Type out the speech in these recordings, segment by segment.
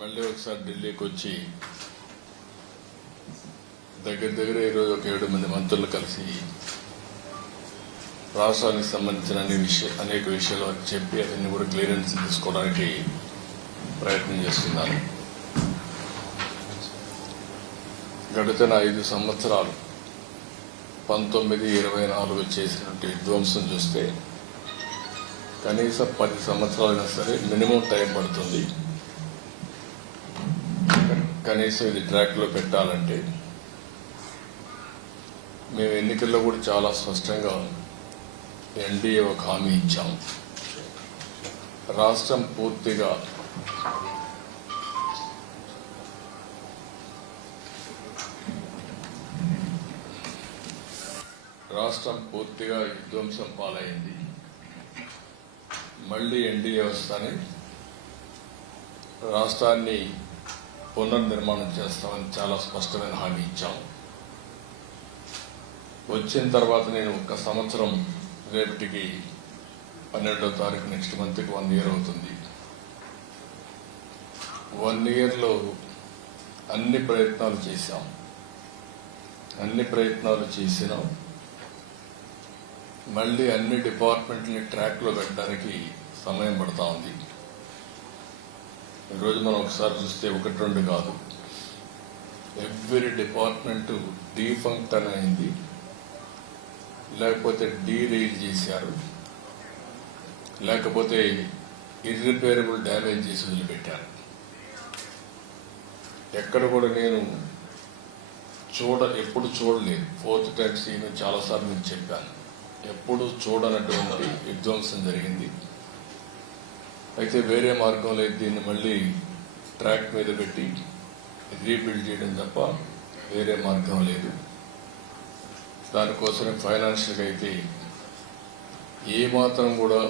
మళ్ళీ ఒకసారి ఢిల్లీకి వచ్చి దగ్గర ఈరోజు ఒక 7 మంది మంత్రులు కలిసి రాష్ట్రానికి సంబంధించిన అనేక విషయాలు చెప్పి అవన్నీ కూడా క్లియరెన్స్ తీసుకోవడానికి ప్రయత్నం చేస్తున్నారు. గడిచిన 5 సంవత్సరాలు 1924 చేసినటువంటి విధ్వంసం చూస్తే కనీసం 10 సంవత్సరాలైనా సరే మినిమం టైం పడుతుంది. కనీసం ఇది ట్రాక్ లో పెట్టాలంటే మేము ఎన్నికల్లో కూడా చాలా స్పష్టంగా ఎన్డీఏ ఒక హామీ ఇచ్చాం. రాష్ట్రం పూర్తిగా విధ్వంసం పాలైంది. మళ్లీ ఎన్డీఏ వస్తానే రాష్ట్రాన్ని పునర్నిర్మాణం చేస్తామని చాలా స్పష్టమైన హామీ ఇచ్చాం. వచ్చిన తర్వాత నేను 1 సంవత్సరం రేపటికి 12వ తారీఖు నెక్స్ట్ మంత్కి 1 year అవుతుంది. 1 yearలో అన్ని ప్రయత్నాలు చేసినాం. మళ్ళీ అన్ని డిపార్ట్మెంట్ని ట్రాక్ లో పెట్టడానికి సమయం పడతా ఉంది. ఈరోజు మనం ఒకసారి చూస్తే 1-2 కాదు, ఎవ్రీ డిపార్ట్మెంట్ డీఫంక్ట్ అని అయింది, లేకపోతే డీరైల్ చేశారు, లేకపోతే ఇర్రిపేరబుల్ డ్యామేజ్ చేసి వదిలిపెట్టారు. ఎక్కడ కూడా నేను ఎప్పుడు చూడలేదు. 4th టైం సీన్ చాలాసార్లు నేను చెప్పాను, ఎప్పుడు చూడనటువంటి విధ్వంసం జరిగింది. అయితే వేరే మార్గం లేదు, దీన్ని మళ్ళీ ట్రాక్ మీద పెట్టి రీబిల్డ్ చేయడం తప్ప వేరే మార్గం లేదు. దానికోసం ఫైనాన్షియల్గా అయితే ఏమాత్రం కూడా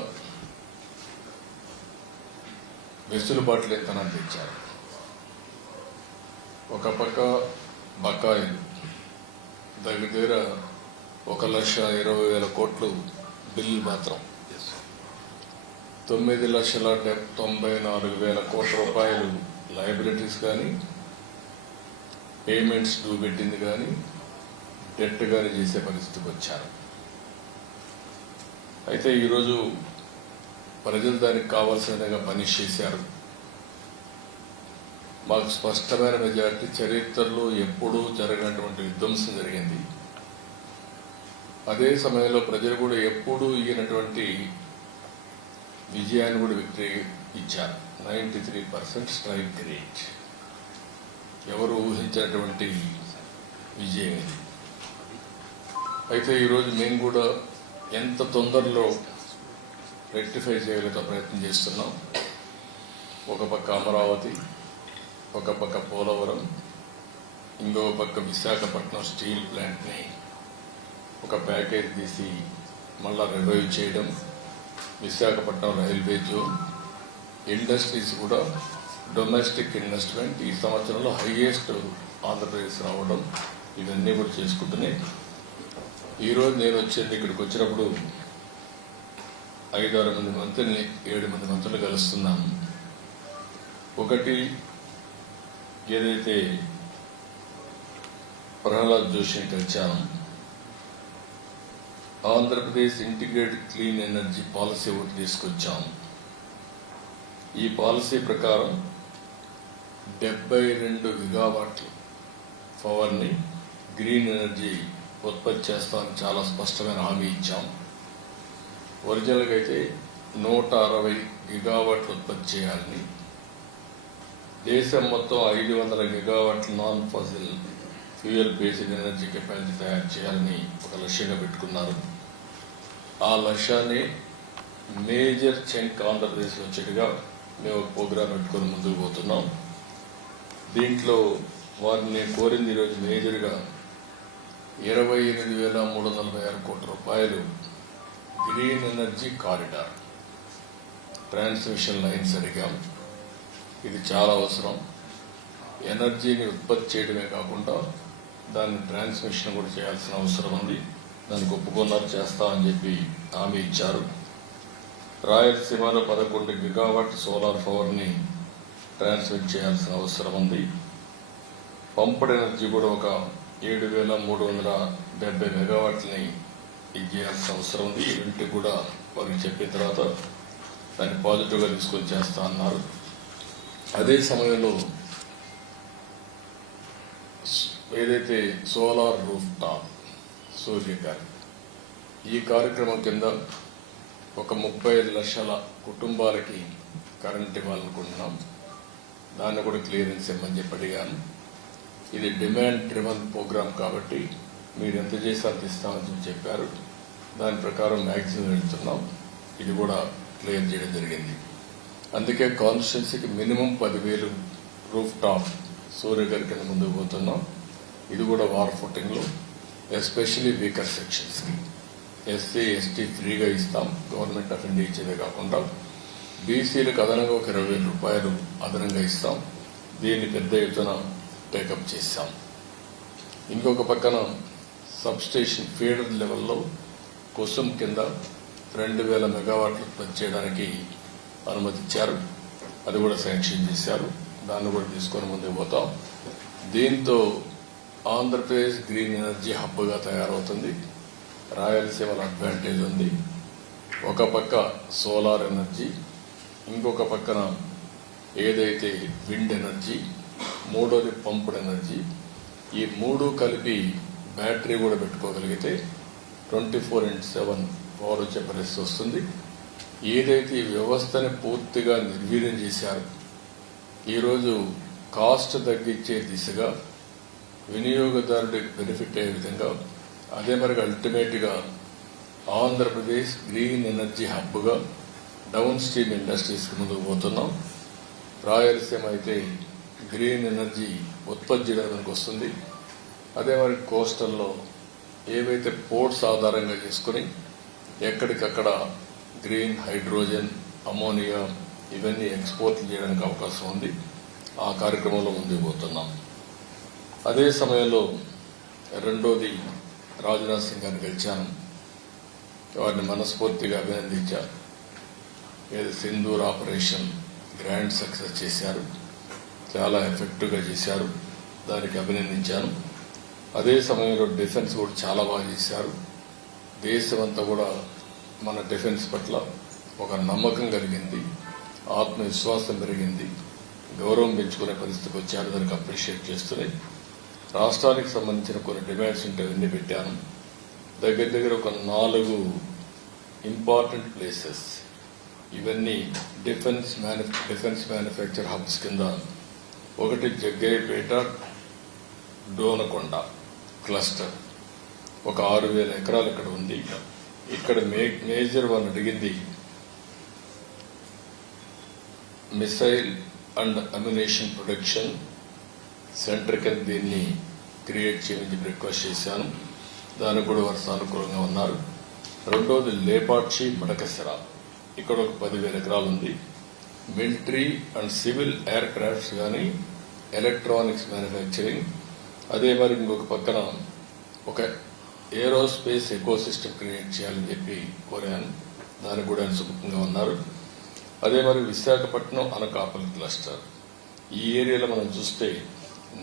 వెసులుబాటు లేదని తెచ్చారు. ఒక పక్క బకాయిలు దగ్గర 1,20,000 కోట్లు బిల్లు మాత్రం, 9,94,000 కోట్ల రూపాయలు లయబిలిటీస్ కానీ, పేమెంట్స్ డ్యూ పెట్టింది కానీ, డెట్ కానీ చేసే పరిస్థితికి వచ్చారు. అయితే ఈరోజు ప్రజలు దానికి కావాల్సిన విధంగా పనిష్ చేశారు. మాకు స్పష్టమైన మెజారిటీ, చరిత్రలో ఎప్పుడూ జరగనటువంటి విధ్వంసం జరిగింది. అదే సమయంలో ప్రజలు కూడా ఎప్పుడూ ఇయ్యనటువంటి విజయాన్ని కూడా విక్టరీ ఇచ్చారు. 93% స్ట్రైక్ రేట్, ఎవరు ఊహించినటువంటి విజయం ఇది. అయితే ఈరోజు మేము కూడా ఎంత తొందరలో రెక్టిఫై చేయలేక ప్రయత్నం చేస్తున్నాం. ఒక పక్క అమరావతి, ఒక పక్క పోలవరం, ఇంకో పక్క విశాఖపట్నం స్టీల్ ప్లాంట్ని ఒక ప్యాకేజ్ తీసి మళ్ళా రివైవ్ చేయడం, విశాఖపట్నం రైల్వే జోన్, ఇండస్ట్రీస్ కూడా డొమెస్టిక్ ఇన్వెస్ట్మెంట్ ఈ సంవత్సరంలో హైయెస్ట్ ఆంధ్రప్రదేశ్ రావడం, ఇవన్నీ కూడా చేసుకుంటూనే ఈరోజు నేను ఇక్కడికి వచ్చినప్పుడు 5-6 మంది మంత్రుల్ని 7 మంది మంత్రులు కలుస్తున్నాను. ఒకటి ఏదైతే ప్రహ్లాద్ జోషిని కలిశాను, Andhra Pradesh integrated clean energy policy ఒకటి తీసుకొచ్చాం. ఈ పాలసీ ప్రకారం 72 గిగావాట్ల పవర్ని గ్రీన్ ఎనర్జీ ఉత్పత్తి చేస్తామని చాలా స్పష్టమైన హామీ ఇచ్చాం. ఒరిజినల్గా అయితే 160 గిగావాట్లు ఉత్పత్తి చేయాలని, దేశం మొత్తం 500 గిగావాట్ల non fossil fuel based energy capacity తయారు చేయాలని ఒక లక్ష్యంగా పెట్టుకున్నారు. ఆ లక్ష్యాన్ని మేజర్ చంక్ ఆంధ్రప్రదేశ్ వచ్చేట్టుగా మేము ఒక ప్రోగ్రాం పెట్టుకుని ముందుకు పోతున్నాం. దీంట్లో వారిని కోరింది ఈరోజు మేజర్గా 28,346 కోట్ల రూపాయలు green energy corridor transmission lines అడిగాం. ఇది చాలా అవసరం. ఎనర్జీని ఉత్పత్తి చేయడమే కాకుండా దాన్ని ట్రాన్స్మిషన్ కూడా చేయాల్సిన అవసరం ఉంది. దానికి ఒప్పుకున్నారు, చేస్తామని చెప్పి హామీ ఇచ్చారు. రాయలసీమలో 11 గిగావాట్ సోలార్ పవర్ని ట్రాన్స్మిట్ చేయాల్సిన అవసరం ఉంది. పంప్డ్ ఎనర్జీ కూడా ఒక 7,370 మెగావాట్లని ఇది చేయాల్సిన అవసరం ఉంది. ఇవన్నీ కూడా వారికి చెప్పిన తర్వాత దాన్ని పాజిటివ్గా తీసుకొని చేస్తా అన్నారు. అదే సమయంలో ఏదైతే సోలార్ రూఫ్ టాప్ సూర్యగాలి ఈ కార్యక్రమం కింద ఒక 35 లక్షల కుటుంబాలకి కరెంట్ ఇవ్వాలనుకుంటున్నాం. దాన్ని కూడా క్లియరెన్స్ ఇవ్వమని చెప్పి అడిగాను. ఇది డిమాండ్ డ్రివన్ ప్రోగ్రామ్ కాబట్టి మీరు ఎంత చేసి అంత ఇస్తామని చెప్పారు. దాని ప్రకారం మ్యాక్సిమం వెళ్తున్నాం. ఇది కూడా క్లియర్ చేయడం జరిగింది. అందుకే కాన్స్టిట్యున్సీకి మినిమం 10,000 రూఫ్ టాప్ సూర్యగారి కింద ముందుకు పోతున్నాం. ఇది కూడా వార్ ఫుటింగ్లో ఎస్పెషలీ వీకర్ సెక్షన్స్కి ఎస్సీ ఎస్టీ ఫ్రీగా ఇస్తాం. గవర్నమెంట్ ఆఫ్ ఇండియా ఇచ్చేదే కాకుండా బీసీలకు అదనంగా ఒక 20,000 రూపాయలు అదనంగా ఇస్తాం. దీన్ని పెద్ద ఎత్తున టేకప్ చేశాం. ఇంకొక పక్కన సబ్స్టేషన్ ఫీడర్ లెవెల్లో కుసుం కింద 2,000 మెగావాట్లు ఉత్పత్తి చేయడానికి అనుమతి ఇచ్చారు. అది కూడా శాంక్షన్ చేశారు. దాన్ని కూడా తీసుకొని ముందుకు పోతాం. దీంతో ఆంధ్రప్రదేశ్ గ్రీన్ ఎనర్జీ హబ్గా తయారవుతుంది. రాయలసీమలో అడ్వాంటేజ్ ఉంది. ఒక పక్క సోలార్ ఎనర్జీ, ఇంకొక పక్కన ఏదైతే విండ్ ఎనర్జీ, మూడోది పంప్డ్ ఎనర్జీ. ఈ మూడు కలిపి బ్యాటరీ కూడా పెట్టుకోగలిగితే 24/7 పవర్ వచ్చే పరిస్థితి వస్తుంది. ఏదైతే ఈ వ్యవస్థని పూర్తిగా నిర్వీర్యం చేశారు, ఈరోజు కాస్ట్ తగ్గించే దిశగా వినియోగదారుడికి బెనిఫిట్ అయ్యే విధంగా అదే మరి అల్టిమేట్గా ఆంధ్రప్రదేశ్ గ్రీన్ ఎనర్జీ హబ్గా డౌన్ స్ట్రీమ్ ఇండస్ట్రీస్కి ముందుకు పోతున్నాం. రాయలసీమ అయితే గ్రీన్ ఎనర్జీ ఉత్పత్తి చేయడానికి వస్తుంది. అదే మరి కోస్టల్లో ఏవైతే పోర్ట్స్ ఆధారంగా చేసుకుని ఎక్కడికక్కడ గ్రీన్ హైడ్రోజన్, అమోనియా ఇవన్నీ ఎక్స్పోర్ట్ చేయడానికి అవకాశం ఉంది. ఆ కార్యక్రమంలో ముందుకు పోతున్నాం. అదే సమయంలో రెండోది రాజ్నాథ్ సింగ్ గారిని గెలిచాను. వారిని మనస్ఫూర్తిగా అభినందించారు. ఏది సింధూర్ ఆపరేషన్ గ్రాండ్ సక్సెస్ చేశారు, చాలా ఎఫెక్టివ్గా చేశారు. దానికి అభినందించాను. అదే సమయంలో డిఫెన్స్ కూడా చాలా బాగా చేశారు. దేశమంతా కూడా మన డిఫెన్స్ పట్ల ఒక నమ్మకం కలిగింది, ఆత్మవిశ్వాసం పెరిగింది, గౌరవం పెంచుకునే పరిస్థితికి వచ్చారు. దానికి అప్రిషియేట్ చేస్తున్నాయి. రాష్ట్రానికి సంబంధించిన కొన్ని డిమాండ్స్ ఉంటే అవన్నీ పెట్టాను. దగ్గర ఒక 4 ఇంపార్టెంట్ ప్లేసెస్ ఇవన్నీ డిఫెన్స్ మ్యానుఫ్యాక్చర్ హబ్స్ కింద. ఒకటి జగ్గయ్యపేట డోనకొండ క్లస్టర్, ఒక 6,000 ఎకరాలు ఇక్కడ ఉంది. ఇక్కడ మేజర్ వన్ అడిగింది missile and ammunition production centre కింద దీన్ని క్రియేట్ చేయమని రిక్వెస్ట్ చేశాను. దానికి కూడా వారు సానుకూలంగా ఉన్నారు. రెండోది లేపాక్షి మడకసిర, ఇక్కడ ఒక 10,000 ఎకరాలు ఉంది. Military and civil air crafts కానీ ఎలక్ట్రానిక్స్ మ్యానుఫ్యాక్చరింగ్. అదే మరి ఇంకొక పక్కన ఒక ఏరోస్పేస్ ఎకో సిస్టమ్ క్రియేట్ చేయాలని చెప్పి కోరాను. దానికి కూడా ఆయన సుముఖంగా ఉన్నారు. అదే మరి విశాఖపట్నం అనకాపల్లి క్లస్టర్, ఈ ఏరియాలో మనం చూస్తే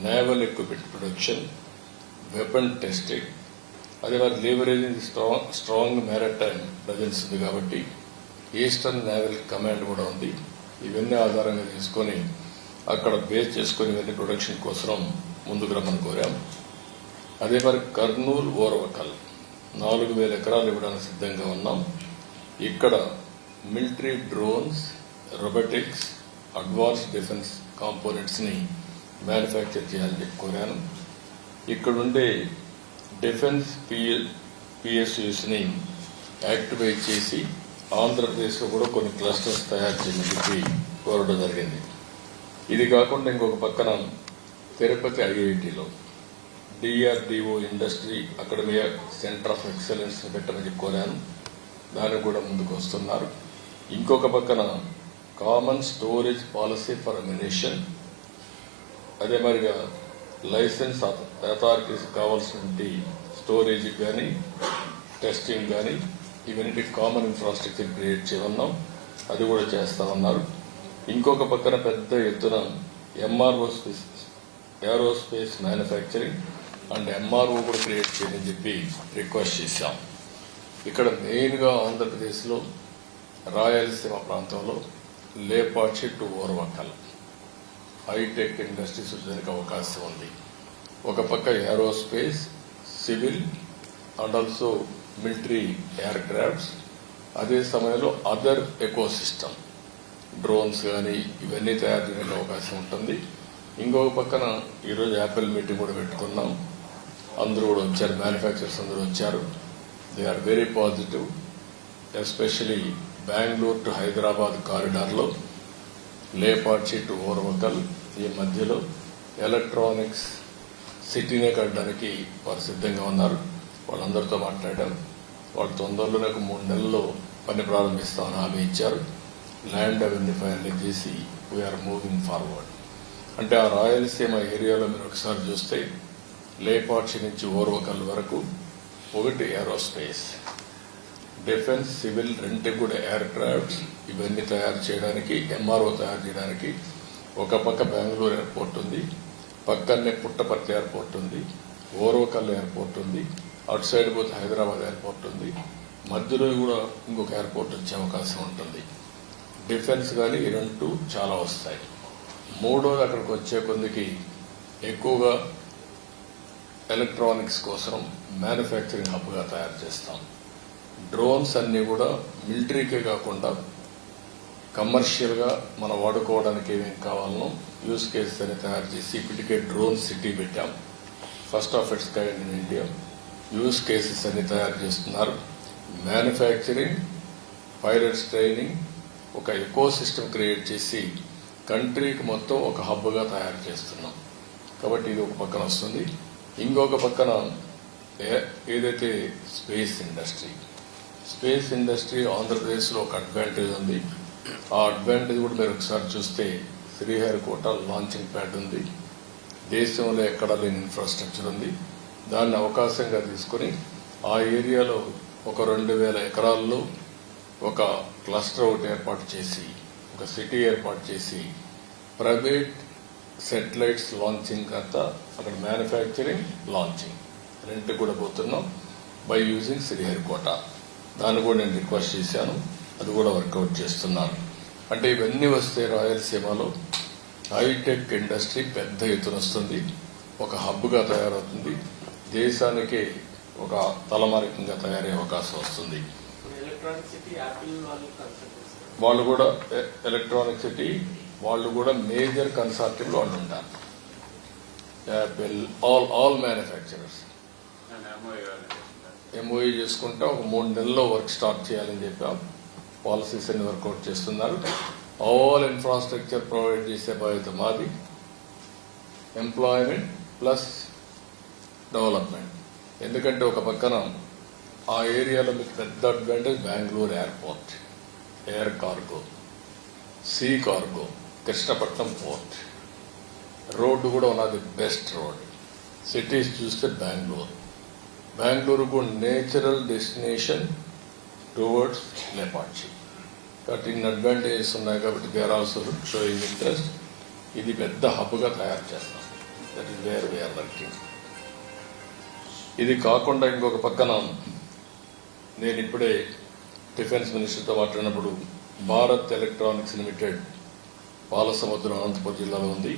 naval equipment production, weapon testing, అదే మరి లీవరేజింగ్ స్ట్రాంగ్ మ్యారిటైమ్ ప్రజెన్స్ ఉంది కాబట్టి ఈస్టర్న్ నేవల్ కమాండ్ కూడా ఉంది. ఇవన్నీ ఆధారంగా తీసుకొని అక్కడ బేస్ చేసుకుని ఇవన్నీ ప్రొడక్షన్ కోసం ముందుకు రమ్మని కోరాం. అదే మరి కర్నూలు ఓర్వకల్ 4,000 ఎకరాలు ఇవ్వడానికి సిద్ధంగా ఉన్నాం. ఇక్కడ military drones, robotics, advance defence components ని మ్యానుఫ్యాక్చర్ చేయాలని చెప్పి కోరాను. ఇక్కడుండే డిఫెన్స్ పిఎస్యూస్ ని యాక్టివేట్ చేసి ఆంధ్రప్రదేశ్ లో కూడా కొన్ని క్లస్టర్స్ తయారు చేయమని చెప్పి కోరడం జరిగింది. ఇది కాకుండా ఇంకొక పక్కన తిరుపతి ఐఐటిలో DRDO industry academia centre of excellence పెట్టమని చెప్పి కోరాను. దానికి కూడా ముందుకు వస్తున్నారు. ఇంకొక పక్కన common storage policy for ammunition, అదే మరిగా లైసెన్స్ అథారిటీస్ కావాల్సినటువంటి స్టోరేజ్ కానీ టెస్టింగ్ కానీ ఇవన్నీ కామన్ ఇన్ఫ్రాస్ట్రక్చర్ క్రియేట్ చేయమన్నాం. అది కూడా చేస్తామన్నారు. ఇంకొక పక్కన పెద్ద ఎత్తున MRO aerospace manufacturing and MRO కూడా క్రియేట్ చేయని చెప్పి రిక్వెస్ట్ చేశాం. ఇక్కడ మెయిన్గా ఆంధ్రప్రదేశ్లో రాయలసీమ ప్రాంతంలో Lepakshi to Orvakal hi-tech industries వచ్చేందుకు అవకాశం ఉంది. ఒక పక్క aerospace, civil and also military aircrafts, అదే సమయంలో అదర్ ఎకోసిస్టమ్ డ్రోన్స్ కానీ ఇవన్నీ తయారు చేయడానికి అవకాశం ఉంటుంది. ఇంకొక పక్కన ఈరోజు యాపిల్ మీటింగ్ కూడా పెట్టుకున్నాం. అందరూ కూడా వచ్చారు, మ్యానుఫ్యాక్చరర్స్ అందరూ వచ్చారు. They are very positive. Especially Bengaluru to Hyderabad కారిడార్లో లేపాక్షి టు ఓర్వకల్ ఈ మధ్యలో ఎలక్ట్రానిక్స్ సిటీనే కట్టడానికి వారు సిద్ధంగా ఉన్నారు. వాళ్ళందరితో మాట్లాడాం. వాళ్ళు తొందరలోనే 3 నెలల్లో పని ప్రారంభిస్తామని హామీ ఇచ్చారు. ల్యాండ్ అవన్నీ ఫైనల్ చేసి వీఆర్ మూవింగ్ ఫార్వర్డ్. అంటే ఆ రాయలసీమ ఏరియాలో మీరు ఒకసారి చూస్తే లేపాక్షి నుంచి ఓర్వకల్ వరకు ఒకటి ఏరోస్పేస్, డిఫెన్స్, సివిల్ రెంట్కి కూడా ఎయిర్ క్రాఫ్ట్స్ ఇవన్నీ తయారు చేయడానికి, ఎంఆర్ఓ తయారు చేయడానికి ఒక పక్క బెంగళూరు ఎయిర్పోర్ట్ ఉంది, పక్కనే పుట్టపర్తి ఎయిర్పోర్ట్ ఉంది, ఓర్వకల్ ఎయిర్పోర్ట్ ఉంది, అటు సైడ్ పోతే హైదరాబాద్ ఎయిర్పోర్ట్ ఉంది, మధ్యలో కూడా ఇంకొక ఎయిర్పోర్ట్ వచ్చే అవకాశం ఉంటుంది. డిఫెన్స్ కానీ ఈ 2 చాలా వస్తాయి. మూడోది అక్కడికి వచ్చే కొందికి ఎక్కువగా ఎలక్ట్రానిక్స్ కోసం మ్యానుఫ్యాక్చరింగ్ హబ్గా తయారు చేస్తాం. డ్రోన్స్ అన్నీ కూడా మిలిటరీకే కాకుండా కమర్షియల్గా మనం వాడుకోవడానికి ఏమేమి కావాలనో యూజ్ కేసెస్ అని తయారు చేసి ఇప్పటికే డ్రోన్ సిటీ పెట్టాం. First of it's kind in India. Use cases అన్ని తయారు చేస్తున్నారు. మ్యానుఫ్యాక్చరింగ్, పైలట్స్ ట్రైనింగ్, ఒక ఎకో సిస్టమ్ క్రియేట్ చేసి కంట్రీకి మొత్తం ఒక హబ్గా తయారు చేస్తున్నాం. కాబట్టి ఇది ఒక పక్కన వస్తుంది. ఇంకొక పక్కన ఏదైతే స్పేస్ ఇండస్ట్రీ ఆంధ్రప్రదేశ్లో ఒక అడ్వాంటేజ్ ఉంది. ఆ అడ్వాంటేజ్ కూడా మీరు ఒకసారి చూస్తే శ్రీహరికోట లాంచింగ్ ప్యాడ్ ఉంది. దేశంలో ఎక్కడా లేని ఇన్ఫ్రాస్ట్రక్చర్ ఉంది. దాన్ని అవకాశంగా తీసుకుని ఆ ఏరియాలో ఒక 2000 ఎకరాల్లో ఒక క్లస్టర్ ఒకటి ఏర్పాటు చేసి, ఒక సిటీ ఏర్పాటు చేసి, ప్రైవేట్ సెటిలైట్స్ లాంచింగ్ అంతా అక్కడ మ్యానుఫ్యాక్చరింగ్, లాంచింగ్ రెంట్ కూడా పోతున్నాం బై యూజింగ్ శ్రీహరికోట. దాన్ని కూడా నేను రిక్వెస్ట్ చేశాను, అది కూడా వర్కౌట్ చేస్తున్నాను. అంటే ఇవన్నీ వస్తే రాయలసీమలో హైటెక్ ఇండస్ట్రీ పెద్ద ఎత్తున వస్తుంది, ఒక హబ్గా తయారవుతుంది, దేశానికి ఒక తలమానికంగా తయారయ్యే అవకాశం వస్తుంది. వాళ్ళు కూడా ఎలక్ట్రానిక్ సిటీ వాళ్ళు కూడా మేజర్ కన్సార్టియంలో వాళ్ళు ఉంటారు. యాపిల్ ఆల్ మ్యానుఫ్యాక్చరర్స్ ఎంఓఈ చేసుకుంటా ఒక 3 నెలల్లో వర్క్ స్టార్ట్ చేయాలని చెప్పాం. పాలసీస్ అన్ని వర్కౌట్ చేస్తున్నారు. ఆల్ ఇన్ఫ్రాస్ట్రక్చర్ ప్రొవైడ్ చేసే బాధ్యత మాది. Employment plus development. ఎందుకంటే ఒక పక్కన ఆ ఏరియాలో మీకు పెద్ద advantage Bengaluru airport, air cargo, see cargo, Krishnapatnam port, road కూడా ఉన్నది బెస్ట్ రోడ్. సిటీస్ చూస్తే బెంగళూరు కూడా నేచురల్ డెస్టినేషన్ టువర్డ్స్ లేపాక్షి. కాబట్టి ఇన్ని అడ్వాంటేజెస్ ఉన్నాయి. కాబట్టి they are also showing interest. ఇది పెద్ద హబ్గా తయారు చేస్తాం. That is where we are working. ఇది కాకుండా ఇంకొక పక్కన నేను ఇప్పుడే డిఫెన్స్ మినిస్టర్తో మాట్లాడినప్పుడు భారత్ ఎలక్ట్రానిక్స్ లిమిటెడ్ పాలసముద్రం అనంతపురం జిల్లాలో ఉంది.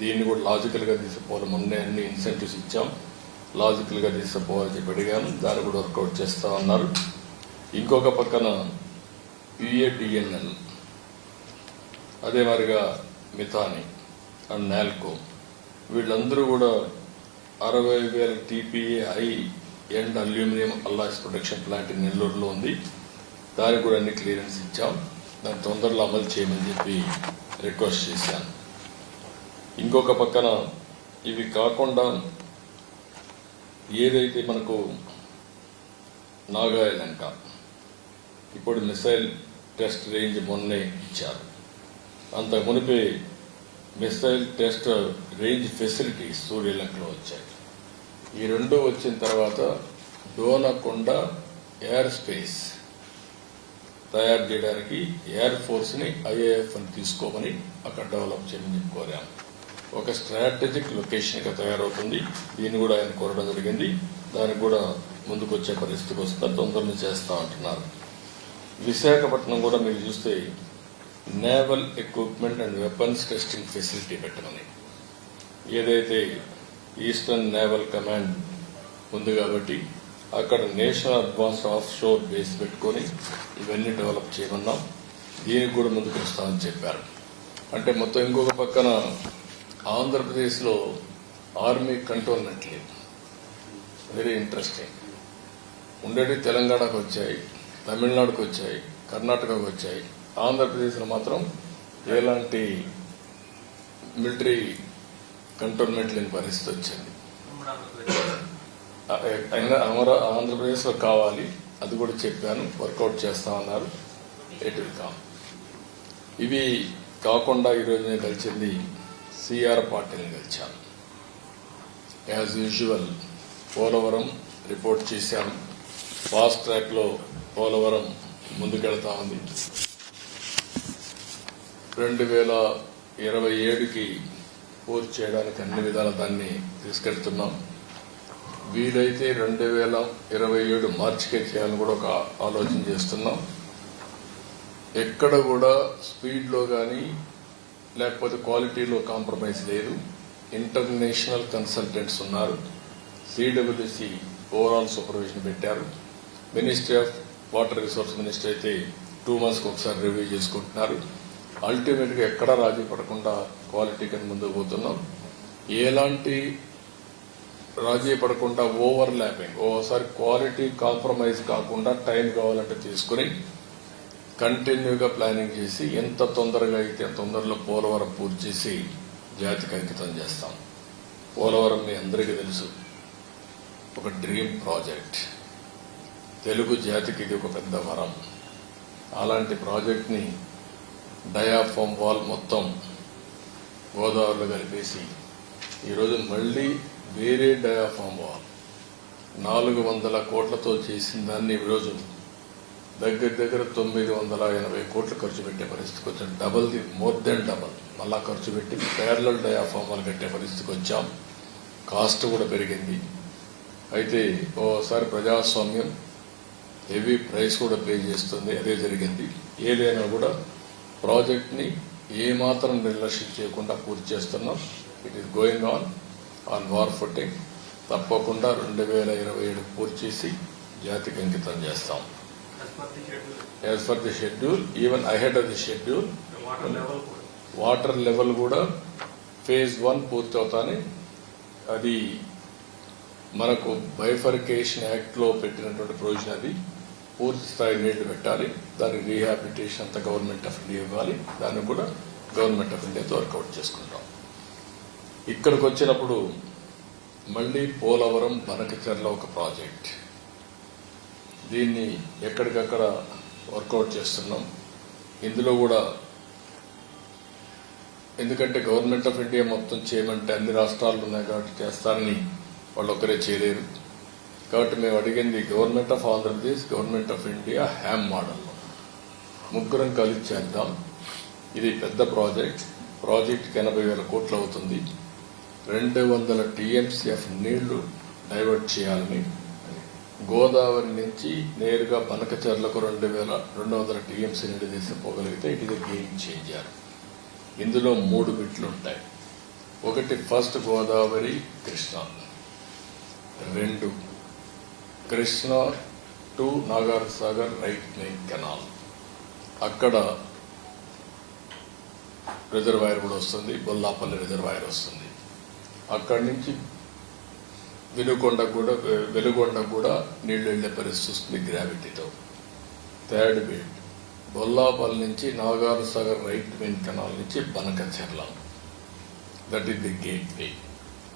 దీన్ని కూడా లాజికల్గా తీసుకుపోవాలి. మొన్నే అన్ని ఇన్సెంటివ్స్ ఇచ్చాం, లాజికల్గా తీసుకుపోవాలని చెప్పి అడిగాను. దాన్ని కూడా వర్కౌట్ చేస్తా ఉన్నారు. ఇంకొక పక్కన యుఏటిఎన్ఎల్, అదే మాదిరిగా మిథాని అండ్ నాల్కో, వీళ్ళందరూ కూడా 60,000 TPA high end aluminium alloys production plant నెల్లూరులో ఉంది. దానికి కూడా అన్ని క్లియరెన్స్ ఇచ్చాం. దాన్ని తొందరలో అమలు చేయమని చెప్పి రిక్వెస్ట్ చేశాను. ఇంకొక పక్కన ఇవి కాకుండా ఏదైతే మనకు నాగాయలంక ఇప్పుడు మిసైల్ టెస్ట్ రేంజ్ మొన్నే ఇచ్చారు. అంత మునిపే మిసైల్ టెస్ట్ రేంజ్ ఫెసిలిటీస్ సూర్యలంకలో వచ్చాయి. ఈ 2 వచ్చిన తర్వాత డోనకొండ ఎయిర్ స్పేస్ తయారు చేయడానికి ఎయిర్ ఫోర్స్ని IAF అని తీసుకోమని అక్కడ డెవలప్ చేయమని కోరాము. ఒక స్ట్రాటజిక్ లొకేషన్గా తయారవుతుంది. దీన్ని కూడా ఆయన కోరడం జరిగింది. దానికి కూడా ముందుకు వచ్చే పరిస్థితికి వస్తే తొందరలో చేస్తా అంటున్నారు. విశాఖపట్నం కూడా మీరు చూస్తే naval equipment and weapons testing facility పెట్టమని, ఏదైతే ఈస్టర్న్ నేవల్ కమాండ్ ఉంది కాబట్టి అక్కడ national advanced of sure base పెట్టుకొని ఇవన్నీ డెవలప్ చేయమన్నాం. దీనికి కూడా ముందుకు వస్తామని చెప్పారు. అంటే మొత్తం ఇంకొక పక్కన ఆంధ్రప్రదేశ్లో ఆర్మీ కంటోన్మెంట్ లేదు. Very interesting. ఉండేవి తెలంగాణకు వచ్చాయి, తమిళనాడుకు వచ్చాయి, కర్ణాటకకు వచ్చాయి. ఆంధ్రప్రదేశ్లో మాత్రం ఎలాంటి మిలిటరీ కంటోన్మెంట్ లేని పరిస్థితి వచ్చింది. ఆంధ్రప్రదేశ్లో కావాలి, అది కూడా చెప్పాను, వర్కౌట్ చేస్తామన్నారు. ఇవి కాకుండా ఈరోజు నేను కలిసింది CR పార్టీని కలిశాను. యాజ్ యూజువల్ పోలవరం రిపోర్ట్ చేశాం. ఫాస్ట్ ట్రాక్లో పోలవరం ముందుకెళ్తా ఉంది. 2027కి పూర్తి చేయడానికి అన్ని విధాల దాన్ని తీసుకెళ్తున్నాం. వీలైతే 2027 మార్చికే చేయాలని కూడా ఒక ఆలోచన చేస్తున్నాం. ఎక్కడ కూడా స్పీడ్లో కానీ లేకపోతే క్వాలిటీలో కాంప్రమైజ్ లేదు. ఇంటర్నేషనల్ కన్సల్టెంట్స్ ఉన్నారు. CWC ఓవరాల్ సూపర్విజన్ పెట్టారు. Ministry of water resource minister అయితే 2 monthsకి ఒకసారి రివ్యూ చేసుకుంటున్నారు. అల్టిమేట్గా ఎక్కడా రాజీ పడకుండా క్వాలిటీ కింద ముందుకు పోతున్నాం. ఎలాంటి రాజీ పడకుండా ఓవర్ ల్యాపింగ్, ఓసారి క్వాలిటీ కాంప్రమైజ్ కాకుండా టైం కావాలంటే తీసుకుని కంటిన్యూగా ప్లానింగ్ చేసి ఎంత తొందరగా అయితే తొందరలో పోలవరం పూర్తి చేసి జాతికి అంకితం చేస్తాం. పోలవరం మీ అందరికీ తెలుసు, ఒక డ్రీమ్ ప్రాజెక్ట్. తెలుగు జాతికి ఇది ఒక పెద్ద వరం. అలాంటి ప్రాజెక్ట్ని డయాఫామ్ వాల్ మొత్తం గోదావరిలో కలిపేసి ఈరోజు మళ్లీ వేరే డయాఫామ్ వాల్ 400 కోట్లతో చేసిన దాన్ని ఈరోజు దగ్గర 980 కోట్లు ఖర్చు పెట్టే పరిస్థితికి వచ్చాం. మోర్ దెన్ డబల్ మళ్ళా ఖర్చు పెట్టి ప్యారలల్ డయాఫామ్ వాల్ కట్టే పరిస్థితికి వచ్చాం. కాస్ట్ కూడా పెరిగింది. అయితే ఓసారి ప్రజాస్వామ్యం హెవీ ప్రైస్ కూడా పే చేస్తుంది. అదే జరిగింది. ఏదైనా కూడా ప్రాజెక్ట్ని ఏమాత్రం నిర్లక్ష్యం చేయకుండా పూర్తి చేస్తున్నాం. It is going on war footing. తప్పకుండా 2027 పూర్తి చేసి జాతికి అంకితం చేస్తాం. As for the schedule, even ahead of the schedule, water level కూడా phase 1 పూర్తి అవుతానే. అది మనకు బైఫర్కేషన్ యాక్ట్ లో పెట్టినటువంటి ప్రొవిజన్. అది పూర్తి స్థాయి నీళ్లు పెట్టాలి. దానికి రీహాబిలిటేషన్ అంతా గవర్నమెంట్ ఆఫ్ ఇండియా ఇవ్వాలి. దాన్ని కూడా గవర్నమెంట్ ఆఫ్ ఇండియాతో వర్కౌట్ చేసుకుంటాం. ఇక్కడికి వచ్చినప్పుడు మళ్లీ పోలవరం బనకచెర్ల ఒక ప్రాజెక్ట్. దీన్ని ఎక్కడికక్కడ వర్కౌట్ చేస్తున్నాం. ఇందులో కూడా ఎందుకంటే గవర్నమెంట్ ఆఫ్ ఇండియా మొత్తం చేయమంటే అన్ని రాష్ట్రాలు ఉన్నాయి కాబట్టి చేస్తారని వాళ్ళు ఒక్కరే చేయలేరు. కాబట్టి మేము అడిగింది government of Andhra Pradesh, government of India HAM మోడల్లో ముగ్గురం కలిసి చేద్దాం. ఇది పెద్ద ప్రాజెక్ట్. ప్రాజెక్ట్కి 80,000 కోట్లు అవుతుంది. 200 TMCF నీళ్లు డైవర్ట్ చేయాలని, గోదావరి నుంచి నేరుగా బనకచెర్లకు 200 TMC నీళ్లు తీసుకుపోగలిగితే ఇట్ ఇస్ గేమ్ చేంజర్. ఇందులో 3 బిట్లు ఉంటాయి. ఒకటి first Godavari Krishna, 2 Krishna to Nagar Sagar right main canal. అక్కడ రిజర్వాయర్ కూడా వస్తుంది, బొల్లాపల్లి రిజర్వాయర్ వస్తుంది. అక్కడి నుంచి వెలుగొండ కూడా నీళ్లు వెళ్లే పరిస్థితి వస్తుంది గ్రావిటీతో. థర్డ్ బిట్ బొల్లాపల్లి నుంచి Nagar Sagar right main canal నుంచి Banakacherla. That is the gateway.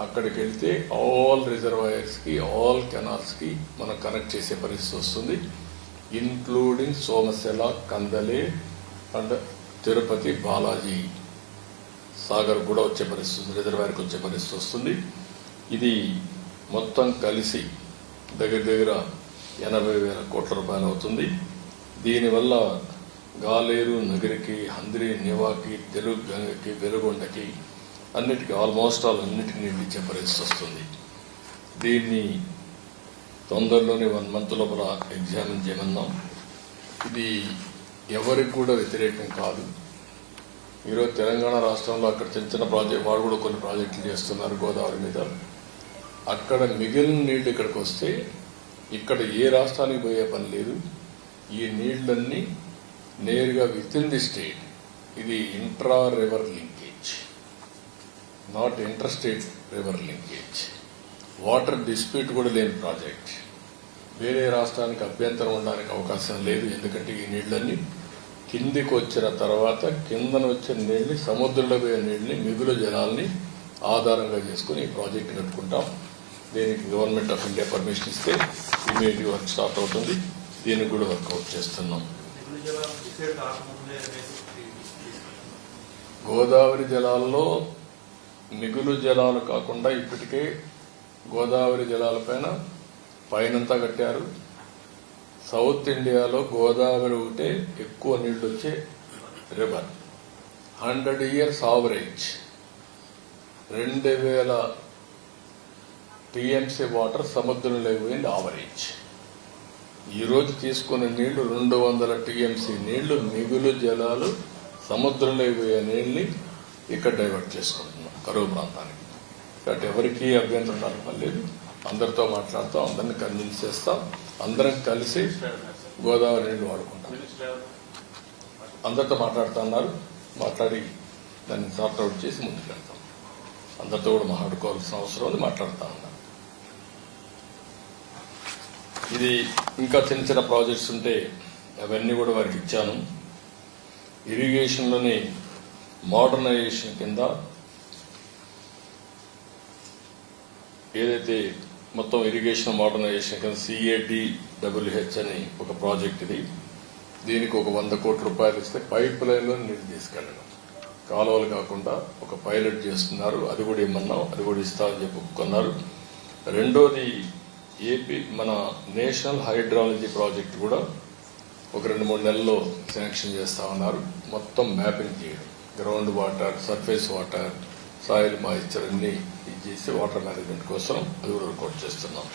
అక్కడికి వెళ్తే ఆల్ రిజర్వాయర్స్ కి, ఆల్ కెనాల్స్ కి మనం కనెక్ట్ చేసే పరిస్థితి వస్తుంది. ఇన్క్లూడింగ్ సోమశెల, కందలే అండ్ తిరుపతి, బాలాజీ సాగర్ కూడా వచ్చే పరిస్థితి, రిజర్వాయర్కి వచ్చే పరిస్థితి వస్తుంది. ఇది మొత్తం కలిసి దగ్గర 80,000 కోట్ల రూపాయలు అవుతుంది. దీనివల్ల గాలేరు నగరికి, హంద్రి నివాకి, తెలుగు గంగకి, వెలుగొండకి అన్నిటికీ ఆల్మోస్ట్ అన్నిటికీ నీళ్ళు ఇచ్చే పరిస్థితి వస్తుంది. దీన్ని తొందరలోనే 1 month లోపల ఎగ్జామిన్ చేయమన్నాం. ఇది ఎవరికి కూడా వ్యతిరేకం కాదు. ఈరోజు తెలంగాణ రాష్ట్రంలో అక్కడ చిన్న ప్రాజెక్ట్ వాడు కూడా కొన్ని ప్రాజెక్టులు చేస్తున్నారు గోదావరి మీద. అక్కడ మిగిలిన నీళ్లు ఇక్కడికి వస్తే ఇక్కడ ఏ రాష్ట్రానికి పోయే పని లేదు. ఈ నీళ్లన్నీ నేరుగా విత్ ఇన్ ది స్టేట్. ఇది intra river linkage, not inter state river linkage. Water dispute కూడా లేని ప్రాజెక్ట్. వేరే రాష్ట్రానికి అభ్యంతరం ఉండడానికి అవకాశం లేదు. ఎందుకంటే ఈ నీళ్లన్నీ కిందికి వచ్చిన తర్వాత కిందన వచ్చిన నీళ్ళని, సముద్రంలో పోయే నీళ్ళని, మిగులు జలాల్ని ఆధారంగా చేసుకుని ఈ ప్రాజెక్ట్ కట్టుకుంటాం. దీనికి గవర్నమెంట్ ఆఫ్ ఇండియా పర్మిషన్ ఇస్తే ఇమీడియట్ వర్క్ స్టార్ట్ అవుతుంది. దీనికి కూడా వర్కౌట్ చేస్తున్నాం. గోదావరి జలాల్లో మిగులు జలాలు కాకుండా ఇప్పటికే గోదావరి జలాలపైన పైనంతా కట్టారు. సౌత్ ఇండియాలో గోదావరి ఒకటే ఎక్కువ నీళ్లు వచ్చే river. 100 years average 2000 TMC water సముద్రంలో పోయింది ఆవరేజ్. ఈరోజు తీసుకున్న నీళ్లు 200 TMC నీళ్లు, మిగులు జలాలు సముద్రంలో పోయే నీళ్ళని ఇక్కడ డైవర్ట్ చేసుకుంటున్నాం కరువు ప్రాంతానికి. కాబట్టి ఎవరికీ అభ్యంతరం నడపలేదు. అందరితో మాట్లాడతాం, అందరిని కన్విన్స్ చేస్తాం, అందరం కలిసి గోదావరి నీళ్లు వాడుకుంటాం. అందరితో మాట్లాడుతున్నారు, మాట్లాడి దాన్ని సార్ట్అవుట్ చేసి ముందుకు వెళ్తాం. అందరితో కూడా మాట్లాడుకోవాల్సిన అవసరం ఉంది, మాట్లాడుతూ ఉన్నాం. ఇది ఇంకా చిన్న చిన్న ప్రాజెక్ట్స్ ఉంటే అవన్నీ కూడా వారికి ఇచ్చాను. ఇరిగేషన్లోని మోడర్నైజేషన్ కింద ఏదైతే మొత్తం ఇరిగేషన్ మోడర్నైజేషన్ కింద CADWH అని ఒక ప్రాజెక్ట్ ఇది. దీనికి ఒక 100 కోట్ల రూపాయలు ఇస్తే పైప్ లైన్లో నీళ్లు తీసుకెళ్ళడం, కాలువలు కాకుండా ఒక పైలట్ చేస్తున్నారు. అది కూడా ఇమ్మన్నాం, అది కూడా ఇస్తామని చెప్పుకున్నారు. రెండోది ఏపీ మన నేషనల్ హైడ్రాలజీ ప్రాజెక్ట్ కూడా ఒక 2-3 నెలల్లో శాంక్షన్ చేస్తా ఉన్నారు. మొత్తం మ్యాపింగ్ చేయడం, ground water, surface water, soil moisture అన్ని ఇది చేసి వాటర్ మేనేజ్మెంట్ కోసం అది కూడా వర్కౌట్ చేస్తున్నాం.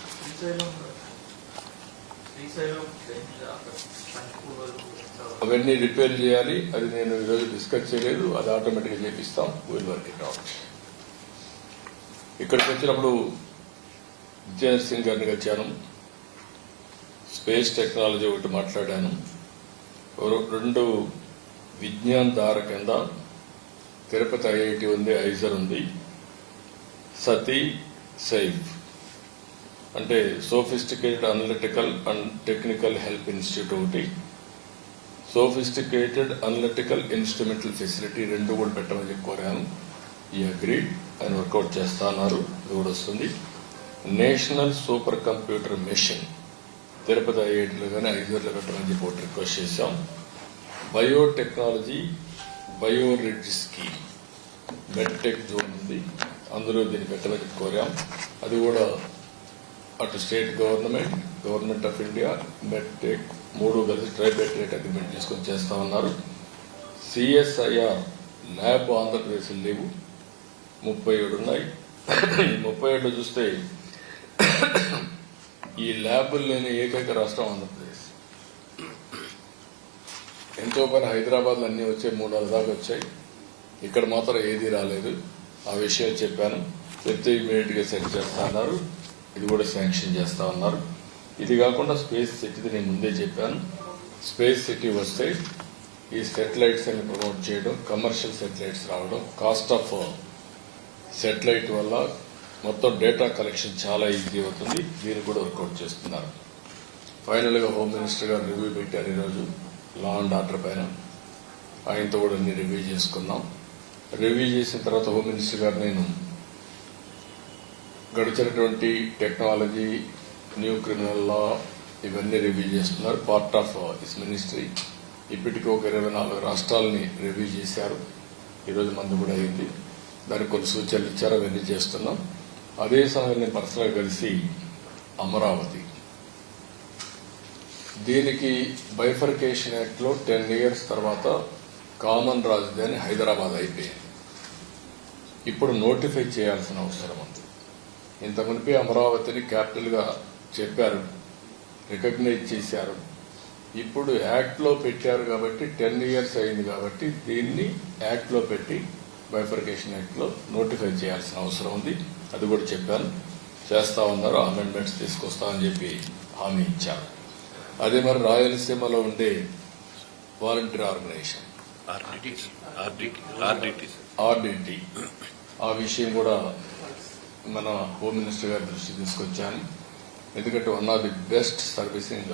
అవన్నీ రిపేర్ చేయాలి. అది నేను ఈరోజు డిస్కస్ చేయలేదు, అది ఆటోమేటిక్గా చేపిస్తాం. Will work it out. ఇక్కడికి వచ్చినప్పుడు జితేంద్ర సింగ్ గారిని వచ్చాను. స్పేస్ టెక్నాలజీ ఒకటి మాట్లాడాను. 2 విజ్ఞాన్ ధార కింద తిరుపతి IIT ఉంది, ఐజర్ ఉంది, సతీ సైఫ్ అంటే sophisticated analytical and technical help institute ఒకటి, సోఫిస్టికేటెడ్ అనలిటికల్ ఇన్స్ట్రుమెంటల్ ఫెసిలిటీ 2 కూడా పెట్టమని చెప్పి కోరాను. ఈ అగ్రీడ్ ఆయన వర్కౌట్ చేస్తా అన్నారు. ఇది కూడా వస్తుంది. National super computer mission Tirupati IITలో కానీ ఐజర్లో పెట్టమని చెప్పి ఒకటి రిక్వెస్ట్ చేశాం. Biotechnology bioridge scheme medtech zone ఉంది, అందులో దీన్ని పెట్టమని చెప్పి కోరాం. అది కూడా అటు state government of India, medtech 3 కలిసి ట్రైబెటరేట్ అగ్రిమెంట్ తీసుకొని చేస్తా ఉన్నారు. CSIR ల్యాబ్ ఆంధ్రప్రదేశ్ లేవు, 37 ఉన్నాయి. ఈ 37 చూస్తే ఈ ల్యాబులు లేని ఏకైక రాష్ట్రం ఆంధ్రప్రదేశ్. ఎంతో పని హైదరాబాద్లో అన్నీ వచ్చాయి, 3-4 దాకా వచ్చాయి. ఇక్కడ మాత్రం ఏదీ రాలేదు. ఆ విషయం చెప్పాను. చెప్తే ఇమీడియట్గా సెట్ చేస్తా అన్నారు. ఇది కూడా శాంక్షన్ చేస్తా ఉన్నారు. ఇది కాకుండా స్పేస్ సిటీది నేను ముందే చెప్పాను. స్పేస్ సిటీ వస్తే ఈ సెటిలైట్స్ అని ప్రమోట్ చేయడం, కమర్షియల్ సెటిలైట్స్ రావడం, కాస్ట్ ఆఫ్ సెటిలైట్ వల్ల మొత్తం డేటా కలెక్షన్ చాలా ఈజీ అవుతుంది. దీన్ని కూడా వర్కౌట్ చేస్తున్నారు. ఫైనల్గా హోమ్ మినిస్టర్ గారు రివ్యూ పెట్టారు ఈరోజు లా అండ్ ఆర్డర్ పైన. ఆయనతో కూడా అన్ని రివ్యూ చేసుకున్నాం. రివ్యూ చేసిన తర్వాత హోమ్ మినిస్టర్ గారు నేను గడిచినటువంటి టెక్నాలజీ, న్యూ క్రిమినల్ లా ఇవన్నీ రివ్యూ చేస్తున్నారు. Part of this ministry. ఇప్పటికీ ఒక 24 రాష్ట్రాలని రివ్యూ చేశారు. ఈరోజు మందు కూడా అయింది. దానికి కొన్ని సూచనలు ఇచ్చారు, అవన్నీ చేస్తున్నాం. అదే సమయంలో నేను పర్సనల్గా కలిసి అమరావతి దీనికి బైఫర్కేషన్ యాక్ట్లో 10 years తర్వాత కామన్ రాజధాని హైదరాబాద్ అయిపోయింది. ఇప్పుడు నోటిఫై చేయాల్సిన అవసరం ఉంది. ఇంత మునిపి అమరావతిని క్యాపిటల్గా చెప్పారు, రికగ్నైజ్ చేశారు. ఇప్పుడు యాక్ట్లో పెట్టారు కాబట్టి 10 years అయింది కాబట్టి దీన్ని యాక్ట్లో పెట్టి బైఫర్కేషన్ యాక్ట్లో నోటిఫై చేయాల్సిన అవసరం ఉంది. అది కూడా చెప్పాను, చేస్తా ఉన్నారు, అమెండ్మెంట్స్ తీసుకొస్తామని చెప్పి హామీ ఇచ్చారు. అదే మరి రాయలసీమలో ఉండే వాలంటీర్ ఆర్గనైజేషన్ ఆర్డిటి ఆ విషయం కూడా మన హోమ్ మినిస్టర్ గారి దృష్టికి తీసుకొచ్చాను. ఎందుకంటే one of the best servicing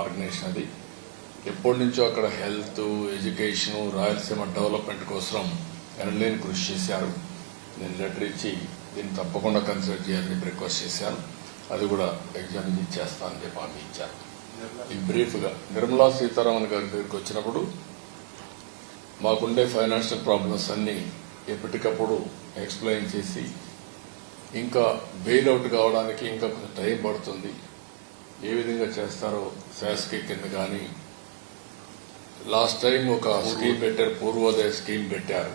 organisation అది. ఎప్పటి నుంచో అక్కడ హెల్త్, ఎడ్యుకేషన్, రాయలసీమ డెవలప్మెంట్ కోసం ఎనలేని కృషి చేశారు. నేను లెటర్ ఇచ్చి దీన్ని తప్పకుండా కన్సిడర్ చేయాలని రిక్వెస్ట్ చేశాను. అది కూడా ఎగ్జామిన్ చేస్తానని చెప్పి హామీ ఇచ్చారు. ఇది బ్రీఫ్గా నిర్మలా సీతారామన్ గారి దగ్గరికి వచ్చినప్పుడు మాకుండే ఫైనాన్షియల్ ప్రాబ్లమ్స్ అన్నీ ఎప్పటికప్పుడు ఎక్స్ప్లెయిన్ చేసి ఇంకా బెయిల్అవుట్ కావడానికి ఇంకా కొంచెం టైం పడుతుంది, ఏ విధంగా చేస్తారో శాసకి కింద కానీ లాస్ట్ టైం ఒక స్కీమ్ పెట్టారు, పూర్వోదయ స్కీమ్ పెట్టారు.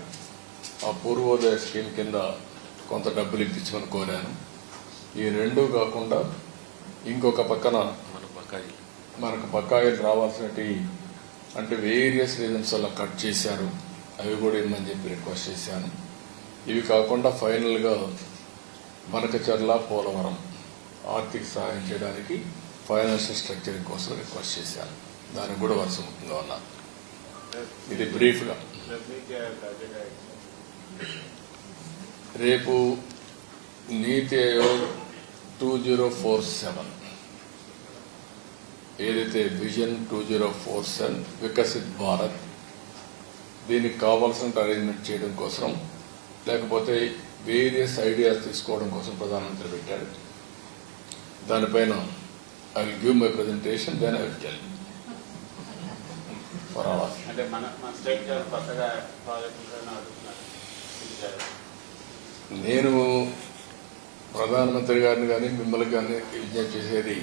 ఆ పూర్వోదయ స్కీమ్ కింద కొంత డబ్బులు ఇప్పించమని కోరాను. ఈ రెండూ కాకుండా ఇంకొక పక్కన మనకు బకాయిలు రావాల్సినవి అంటే వేరియస్ రీజన్స్ వల్ల కట్ చేశారు, అవి కూడా ఇమ్మని చెప్పి రిక్వెస్ట్ చేశాను. ఇవి కాకుండా ఫైనల్గా మనకచర్ల, పోలవరం ఆర్థిక సహాయం చేయడానికి ఫైనాన్షియల్ స్ట్రక్చరింగ్ కోసం రిక్వెస్ట్ చేశాను. దానికి కూడా వర్షముఖంగా ఉన్నాను. ఇది బ్రీఫ్గా. రేపు నీతి ఆయోగ్ 2047 ఏదైతే విజన్ 2047 వికసిత్ భారత్, దీనికి కావాల్సిన అరేంజ్మెంట్ చేయడం కోసం లేకపోతే వేరియస్ ఐడియాస్ తీసుకోవడం కోసం ప్రధానమంత్రి పెట్టారు. దానిపైన I will give my presentation, then I will tell for all. నేను ప్రధానమంత్రి గారిని కానీ మిమ్మల్ని కానీ విజ్ఞప్తి చేసేది,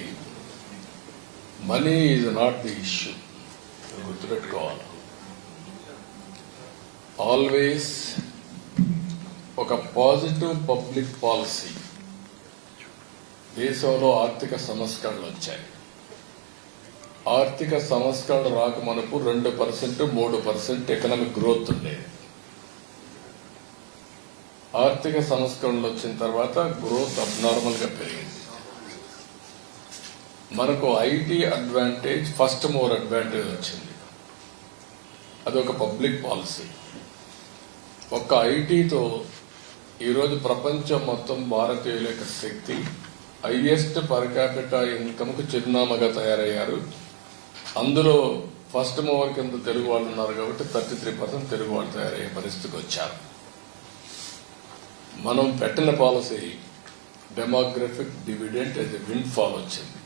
money is not the issue, గుర్తుపెట్టుకోవాలి. ఆల్వేస్ ఒక పాజిటివ్ పబ్లిక్ పాలసీ. దేశంలో ఆర్థిక సంస్కరణలు వచ్చాయి. ఆర్థిక సంస్కరణ రాకమునుపు 2%, 3% ఎకనామిక్ గ్రోత్ ఉండేది. ఆర్థిక సంస్కరణలు వచ్చిన తర్వాత గ్రోత్ అబ్నార్మల్ గా పెరిగింది. మనకు IT advantage, first more advantage వచ్చింది. అదొక పబ్లిక్ పాలసీ. ఒక్క ఐటీతో ఈరోజు ప్రపంచం మొత్తం భారతీయుల యొక్క శక్తి, హైయెస్ట్ పర్ క్యాపిటా ఇన్కమ్ కు చిరునామాగా తయారయ్యారు. అందులో ఫస్ట్ మూవర్ కింద తెలుగు వాళ్ళు ఉన్నారు కాబట్టి 33% తెలుగు వాళ్ళు తయారయ్యే పరిస్థితికి వచ్చారు. మనం పెట్టిన policy demographic dividend as a windfall వచ్చింది.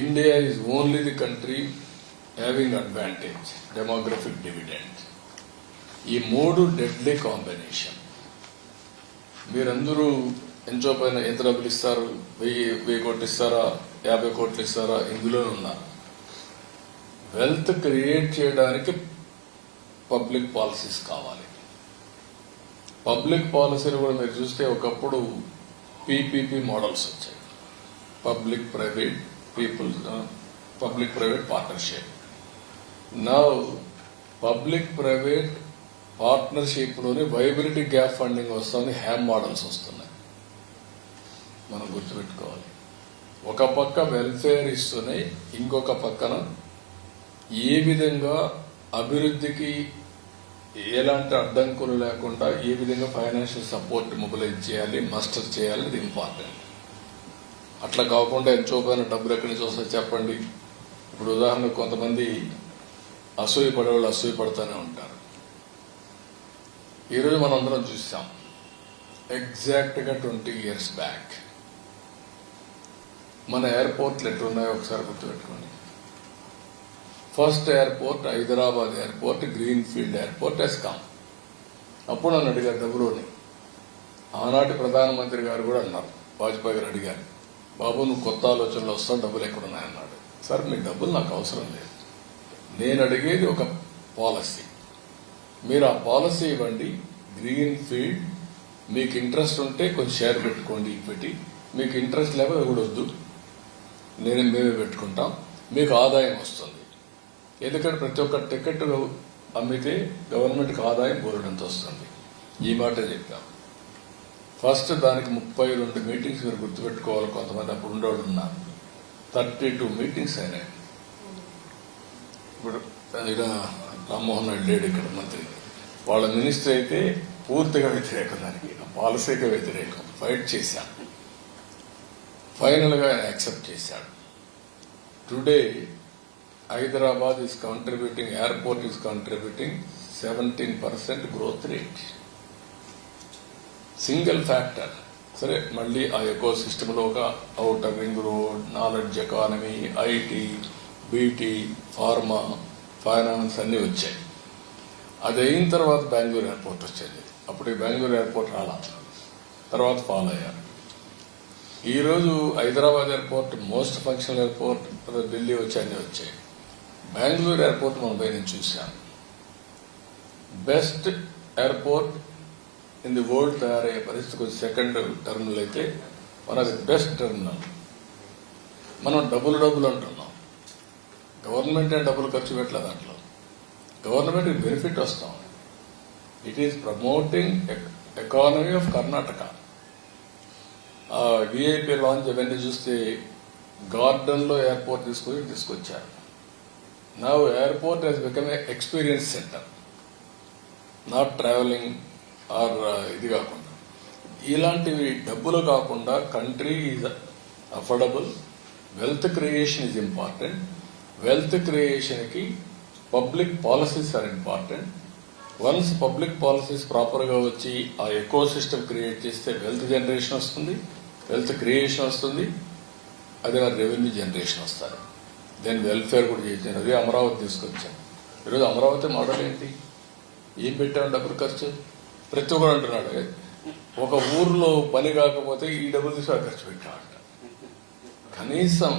India is only the country having advantage, demographic dividend. ఈ 3 డెడ్లీ కాంబినేషన్. మీరందరూ ఎంతో పైన ఎంత డబ్బులు ఇస్తారు, 1000 కోట్లు ఇస్తారా, 50 కోట్లు ఇస్తారా, ఇందులోనే ఉన్నారు. వెల్త్ క్రియేట్ చేయడానికి పబ్లిక్ పాలసీస్ కావాలి. పబ్లిక్ పాలసీలు కూడా మీరు చూస్తే ఒకప్పుడు పీపీపీ మోడల్స్ వచ్చాయి, public private partnership. Now public private partnership లోని వైబిలిటీ గ్యాప్ ఫండింగ్ వస్తుంది, హ్యామ్ మోడల్స్ వస్తున్నాయి. మనం గుర్తుపెట్టుకోవాలి. ఒక పక్క వెల్ఫేర్ ఇస్తున్నాయి, ఇంకొక పక్కన ఏ విధంగా అభివృద్ధికి ఎలాంటి అడ్డంకులు లేకుండా ఏ విధంగా ఫైనాన్షియల్ సపోర్ట్ మొబిలైజ్ చేయాలి, మాస్టర్ చేయాలి, ఇది ఇంపార్టెంట్. అట్లా కాకుండా ఎంతో పైన డబ్బులు ఎక్కడి నుంచి వస్తాయి చెప్పండి. ఇప్పుడు ఉదాహరణకు కొంతమంది అసూయపడే వాళ్ళు అసూయపడుతూనే ఉంటారు. ఈరోజు మనం అందరం చూసాం, ఎగ్జాక్ట్ గా 20 years బ్యాక్ మన ఎయిర్పోర్ట్లు ఎట్లున్నాయో ఒకసారి గుర్తుపెట్టుకోండి. First airport Hyderabad airport, greenfield airport ఎస్కాం. అప్పుడు నన్ను అడిగారు డబ్బులోని. ఆనాటి ప్రధానమంత్రి గారు కూడా అన్నారు, వాజ్పేయి గారు అడిగారు, బాబు నువ్వు కొత్త ఆలోచనలు వస్తావు, డబ్బులు ఎక్కడున్నాయన్నాడు. సార్ మీ డబ్బులు నాకు అవసరం లేదు, నేను అడిగేది ఒక పాలసీ. మీరు ఆ పాలసీ ఇవ్వండి. గ్రీన్ ఫీల్డ్ మీకు ఇంట్రెస్ట్ ఉంటే కొంచెం షేర్ పెట్టుకోండి ఈక్విటీ, మీకు ఇంట్రెస్ట్ లేకపోతే కూడా వద్దు, మేమే పెట్టుకుంటాం, మీకు ఆదాయం వస్తుంది. ఎందుకంటే ప్రతి ఒక్క టికెట్ అమ్మితే గవర్నమెంట్కి ఆదాయం బోలెడంత వస్తుంది. ఈ మాట చెప్పాం. ఫస్ట్ దానికి 32 మీటింగ్స్ మీరు గుర్తుపెట్టుకోవాలి. కొంతమంది అప్పుడు ఉండేవాళ్ళు ఉన్నారు. 32 మీటింగ్స్ అయినాయి. ఇప్పుడు రామ్మోహన్ రెడ్డి లేడు ఇక్కడ మంత్రి, వాళ్ళ మినిస్టర్ అయితే పూర్తిగా వ్యతిరేకం, దానికి పాలసీగా వ్యతిరేకం. ఫైట్ చేశాం, ఫైనల్ గా యాక్సెప్ట్ చేశాడు. Today Hyderabad is contributing, airport is contributing 17% growth rate. Single factor. సరే, మళ్ళీ ఆ ఎకో సిస్టంలో ఒక outer ring road, knowledge economy, IT, BT, pharma, finance అన్నీ వచ్చాయి. అది అయిన తర్వాత బెంగళూరు ఎయిర్పోర్ట్ వచ్చేది. అప్పుడు బెంగళూరు ఎయిర్పోర్ట్ రాలా, తర్వాత ఫాలో అయ్యారు. ఈరోజు Hyderabad airport most functional airport, Delhi వచ్చి వచ్చాయి. బెంగళూరు ఎయిర్పోర్ట్ మనం పోయి నేను చూశాను. Best airport in the world తయారయ్యే పరిస్థితి కొంచెం సెకండ్ టర్మినల్ అయితే మనది బెస్ట్ టర్మినల్. మనం డబ్బులు అంటున్నాం, గవర్నమెంట్ డబ్బులు ఖర్చు పెట్టలేదు దాంట్లో, గవర్నమెంట్కి బెనిఫిట్ వస్తాం. It is promoting economy of Karnataka. VIP lounge అవన్నీ చూస్తే గార్డెన్ లో ఎయిర్పోర్ట్ తీసుకొచ్చారు. Now airport has become experience centre, not travelling or ఇది కాకుండా. ఇలాంటివి డబ్బులు కాకుండా country is affordable, wealth creation is important. Wealth creation కి public policies are important. Once public policies proper గా వచ్చి ఆ ఎకో సిస్టమ్ క్రియేట్ చేస్తే వెల్త్ జనరేషన్ వస్తుంది, వెల్త్ క్రియేషన్ వస్తుంది, అదే రెవెన్యూ జనరేషన్ వస్తారు. దెన్ వెల్ఫేర్ కూడా చేశాను. అదే అమరావతి తీసుకొచ్చాను. ఈరోజు అమరావతి మోడల్ ఏంటి? ఏం పెట్టాము డబ్బులు ఖర్చు? ప్రతి ఒక్కరు అంటున్నాడు, ఒక ఊర్లో పని కాకపోతే ఈ డబ్బులు తీసుకు ఖర్చు పెట్టామంట. కనీసం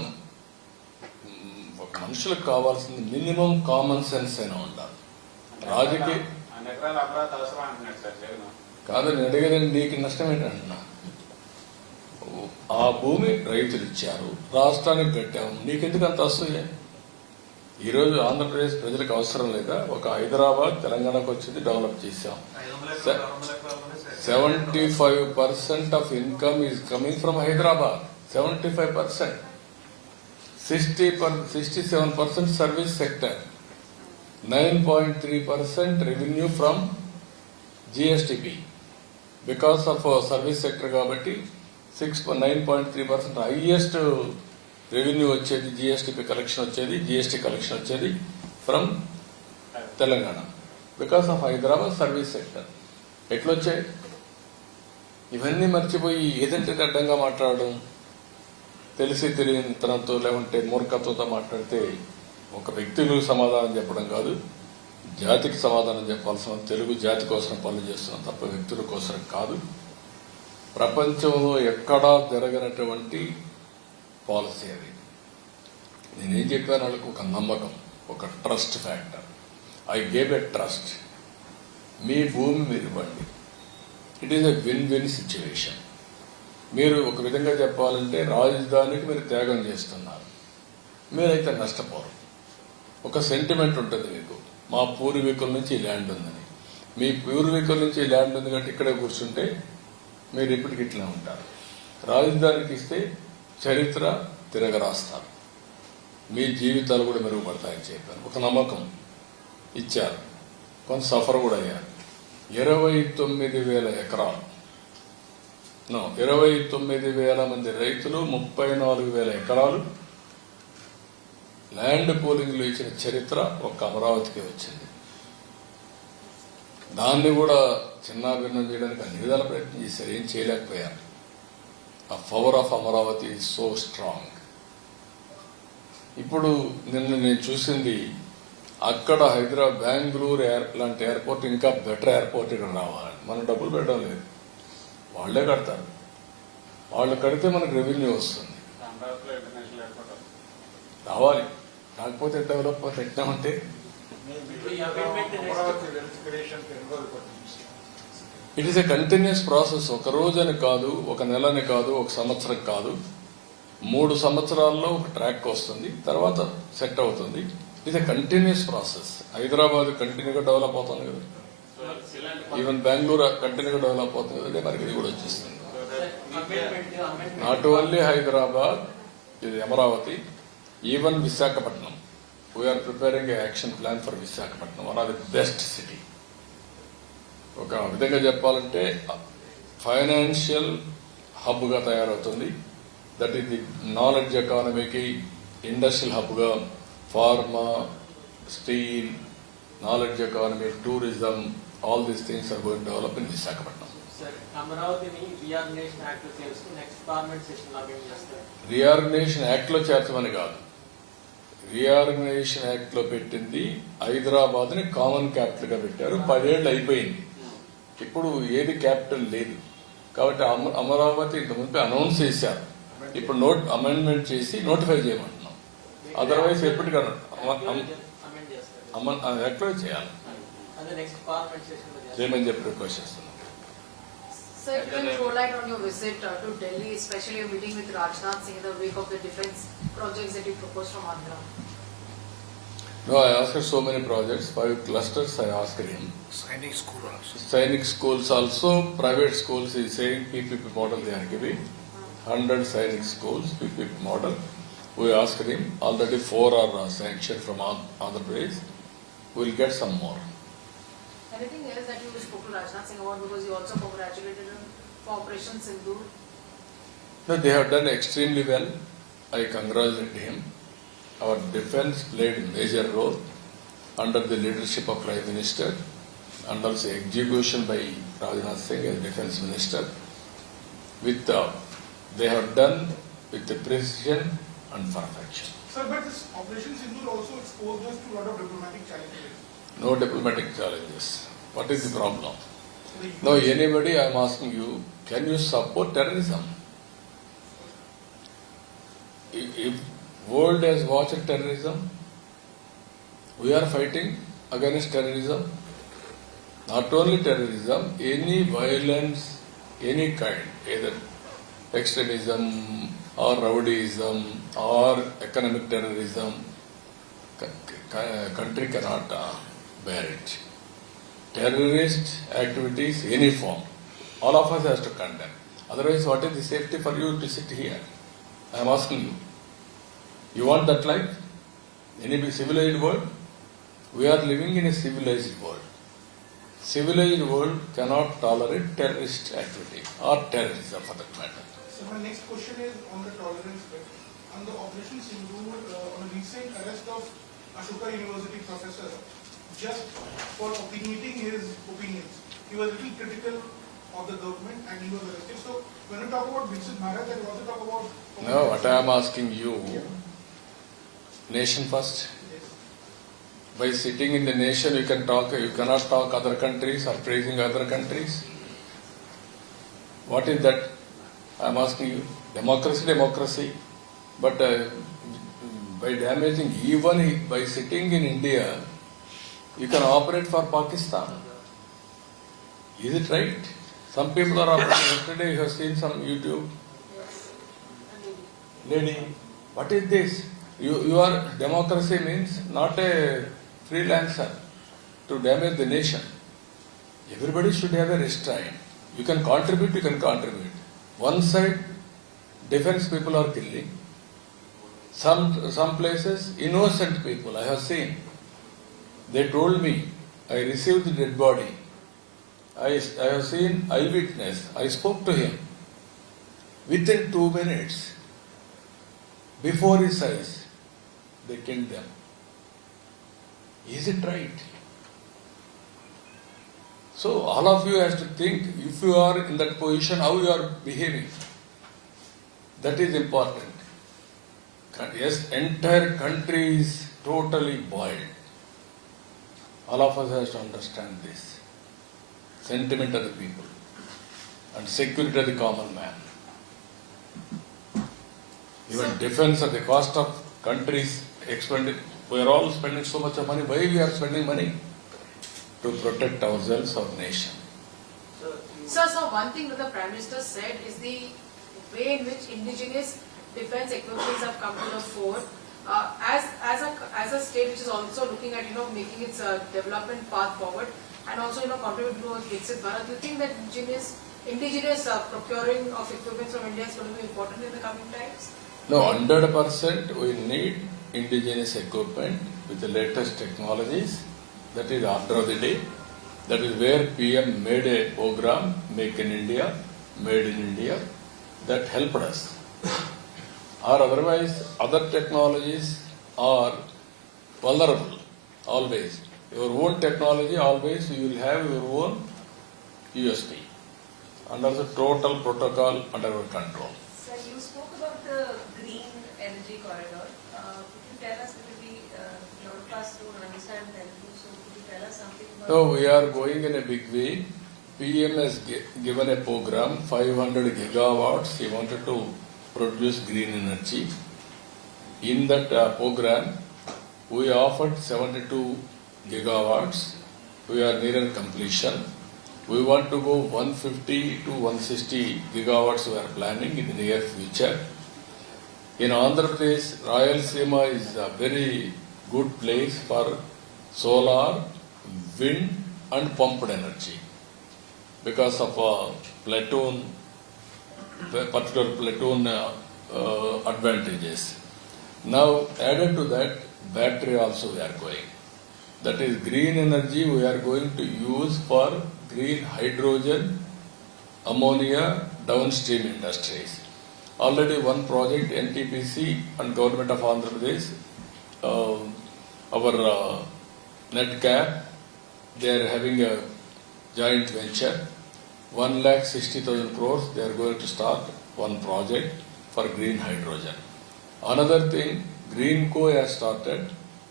ఒక మనుషులకు కావాల్సింది మినిమం కామన్ సెన్స్ అయినా ఉండాలి. రాజకీయ కాదు నేను అడిగేదండి, నీకు నష్టం ఏంటంటున్నా? ఆ భూమి రైతులు ఇచ్చారు, రాష్ట్రానికి కట్టాము, నీకెందుకు అంత వస్తుంది? ఈరోజు ఆంధ్రప్రదేశ్ ప్రజలకు అవసరం లేదా? ఒక హైదరాబాద్ తెలంగాణకు వచ్చింది, డెవలప్ చేశాం. 75% of income is coming from Hyderabad. 75%. 67% service sector, 9.3% revenue from GSTP. Because of service sector కాబట్టి 9.3% హైయెస్ట్ రెవెన్యూ వచ్చేది, జిఎస్టిపి కలెక్షన్ వచ్చేది, జిఎస్టి కలెక్షన్ వచ్చేది from Telangana. Because of Hyderabad service sector. ఎట్లొచ్చాయి? ఇవన్నీ మర్చిపోయి ఏదంటే అడ్డంగా మాట్లాడడం, తెలిసి తెలియనితనంతో లేకుంటే మూర్ఖత్వంతో మాట్లాడితే ఒక వ్యక్తులకు సమాధానం చెప్పడం కాదు, జాతికి సమాధానం చెప్పాల్సిన తెలుగు జాతి కోసం పనులు చేస్తున్నాం తప్ప వ్యక్తుల కోసం కాదు. ప్రపంచంలో ఎక్కడా జరగనటువంటి పాలసీ అది. నేనేం చెప్పాను వాళ్ళకు? ఒక నమ్మకం, ఒక trust factor. I gave a trust. మీ భూమి మీరు ఇవ్వండి. It is a win win situation. మీరు ఒక విధంగా చెప్పాలంటే రాజధానికి మీరు త్యాగం చేస్తున్నారు, మీరైతే నష్టపోరు. ఒక సెంటిమెంట్ ఉంటుంది మీకు, మా పూర్వీకుల నుంచి ఈ ల్యాండ్ ఉందని. మీ పూర్వీకుల నుంచి ఈ ల్యాండ్ ఉంది కాబట్టి ఇక్కడే కూర్చుంటే మీరు ఇప్పటికి ఇట్లా ఉంటారు. రాజధానికి ఇస్తే చరిత్ర తిరగరాస్తారు, మీ జీవితాలు కూడా మెరుగుపడతాయని చెప్పారు. ఒక నమ్మకం ఇచ్చారు, కొంత సఫర్ కూడా అయ్యారు. 29,000 ఎకరాలు, 29,000 మంది రైతులు, 34,000 ఎకరాలు ల్యాండ్ పోలింగ్ లో ఇచ్చిన చరిత్ర ఒక్క అమరావతికి వచ్చింది. దాన్ని కూడా చిన్నాభిన్నం చేయడానికి అన్ని విధాల ప్రయత్నం చేశారు, ఏం చేయలేకపోయారు. ఆ power of Amaravati is so strong. ఇప్పుడు నిన్న నేను చూసింది, అక్కడ హైదరాబాద్, బెంగళూరు లాంటి ఎయిర్పోర్ట్ ఇంకా బెటర్ ఎయిర్పోర్ట్ ఇక్కడ రావాలి. మనం డబ్బులు పెట్టడం లేదు, వాళ్లే కడతారు. వాళ్ళు కడితే మనకు రెవెన్యూ వస్తుంది. రావాలి. కాకపోతే డెవలప్ ఎట్లా ఉంటే it is a continuous process. ఒక రోజని కాదు, ఒక నెలని కాదు, ఒక సంవత్సరం కాదు, 3 సంవత్సరాల్లో ఒక ట్రాక్ వస్తుంది, తర్వాత సెట్ అవుతుంది. It a continuous process. Hyderabad కంటిన్యూగా డెవలప్ అవుతుంది కదా, ఈవెన్ బెంగళూరు కంటిన్యూగా డెవలప్ అవుతుంది కదా, మనకి ఇది కూడా వచ్చేస్తుంది. నాట్ ఓన్లీ హైదరాబాద్, ఇది Amaravati, even Visakhapatnam. We are preparing a action plan for Visakhapatnam, one of the best city. ఒక విధంగా చెప్పాలంటే ఫైనాన్షియల్ హబ్గా తయారవుతుంది. దట్ ఈస్ ది నాలెడ్జ్ ఎకానమీకి ఇండస్ట్రియల్ హబ్గా, pharma, steel, knowledge economy, tourism, all these things are going to develop in Visakhapatnam. Reorganisation act లో చేర్చమని కాదు, రీఆర్గనైజేషన్ యాక్ట్ లో పెట్టింది హైదరాబాద్ ని కామన్ క్యాపిటల్ గా పెట్టారు. 10 ఏళ్ళు అయిపోయింది, ఇప్పుడు ఏది క్యాపిటల్ లేదు. కాబట్టి అమరావతి ఇంతకుముందు అనౌన్స్ చేశారు, ఇప్పుడు అమెండ్మెంట్ చేసి నోటిఫై చేయమంటున్నాం. అదర్వైజ్ ఎప్పటికన్నా యాక్ట్ లో చేయాలి చేయమని చెప్పి రిక్వెస్ట్ చేస్తున్నాం. Sir, you can throw light on your visit to Delhi, especially your meeting with Rajnath Singh in the wake of the defence projects that you proposed from Andhra. No, I asked so many projects, 5 clusters I asked him. Sainik school also. Sainik schools also, private schools is saying PPP model they are giving. 100 Sainik schools, PPP model. We asked him, already 4 are sanctioned from Andhra Pradesh. We will get some more. Anything else that you spoke to Rajnath Singh about, because you also congratulated him for Operation Sindoor? No, they have done extremely well. I congratulate him. Our defence played a major role under the leadership of Prime Minister and also execution by Rajnath Singh as Defence Minister. With they have done with the precision and perfection. Sir, but this Operation Sindoor also exposed us to a lot of diplomatic challenges. No diplomatic challenges. What is the problem? No, anybody, I am asking you, can you support terrorism? If world has watched terrorism, we are fighting against terrorism. Not only terrorism, any violence, any kind, either extremism or rowdyism or economic terrorism, country cannot bear it. Terrorist activities, any form, all of us has to condemn. Otherwise, what is the safety for you to sit here? I am asking you. You want that life? Any civilized world? We are living in a civilized world. Civilized world cannot tolerate terrorist activity or terrorism for that matter. So my next question is on the tolerance bit. On the Operation Sindoor, on the recent arrest of Ashoka University professor, just for opinionating his opinions, he was a little critical of the government and he was arrested. So when we talk about Vincent Bharat, and we also talk about... No, what I am asking you, nation first. Yes. By sitting in the nation, you can talk. You cannot talk other countries or praising other countries. What is that? I am asking you. Democracy, democracy. But by damaging, even by sitting in India, you can operate for Pakistan. Is it right? Some people are operating. Yesterday you have seen some YouTube. Lady, what is this? You are, democracy means not a freelancer to damage the nation. Everybody should have a restraint. You can contribute, you can contribute. One side, defense people are killing. Some places, innocent people, I have seen. They told me, I received the dead body. I have seen eyewitness. I spoke to him. Within 2 minutes, before his eyes, they killed them. Is it right? So all of you have to think, if you are in that position, how you are behaving. That is important. Yes, entire country is totally boiled. All of us have to understand this. Sentiment of the people and security of the common man. Even defense at the cost of countries expending, we are all spending so much of money. Why we are spending money? To protect ourselves, our nation. Sir, so one thing that the Prime Minister said is the way in which indigenous defense equipments have come to the fore. As a state which is also looking at making its development path forward and also contribute towards Viksit Bharat, do you think that indigenous procuring of equipment from India is going to be important in the coming times? No, 100% we need indigenous equipment with the latest technologies. That is the order of the day. That is where PM made a program, Make in India, Made in India, that helped us. Or otherwise, other technologies are vulnerable, always. Your own technology, always you will have your own USP. And also total protocol under our control. Sir, you spoke about the green energy corridor. Could you tell us, because a lot of us don't understand Telugu, so could you tell us something about So we are going in a big way. PM has given a program, 500 gigawatts. He wanted to produce green energy. In that program, we offered 72 gigawatts. We are near completion. We want to go 150 to 160 gigawatts we are planning in the near future. In Andhra Pradesh, Rayalaseema is a very good place for solar, wind and pumped energy because of platoon, particular platoon advantages. Now added to that, battery also we are going. That is green energy we are going to use for green hydrogen, ammonia, downstream industries. Already one project, NTPC and Government of Andhra Pradesh, our NetCap, they are having a joint venture. 1,60,000 crores, they are going to start one project for green hydrogen. Another thing, Greenco has started.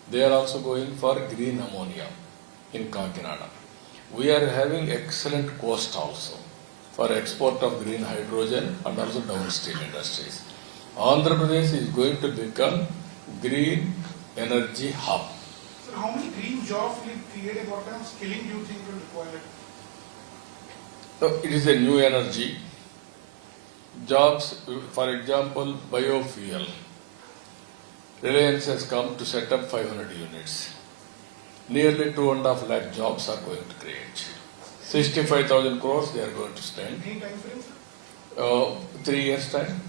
They are also going for green ammonia in Kakinada. We are having excellent cost also for export of green hydrogen and also downstream industries. Andhra Pradesh is going to become green energy hub. So how many green jobs will it create and what kind of skilling do you think will require? So it is a new energy. Jobs, for example, biofuel. Reliance has come to set up 500 units. Nearly 2.5 lakh jobs are going to create. 65,000 crores they are going to spend. Any time frame, sir? 3 years time.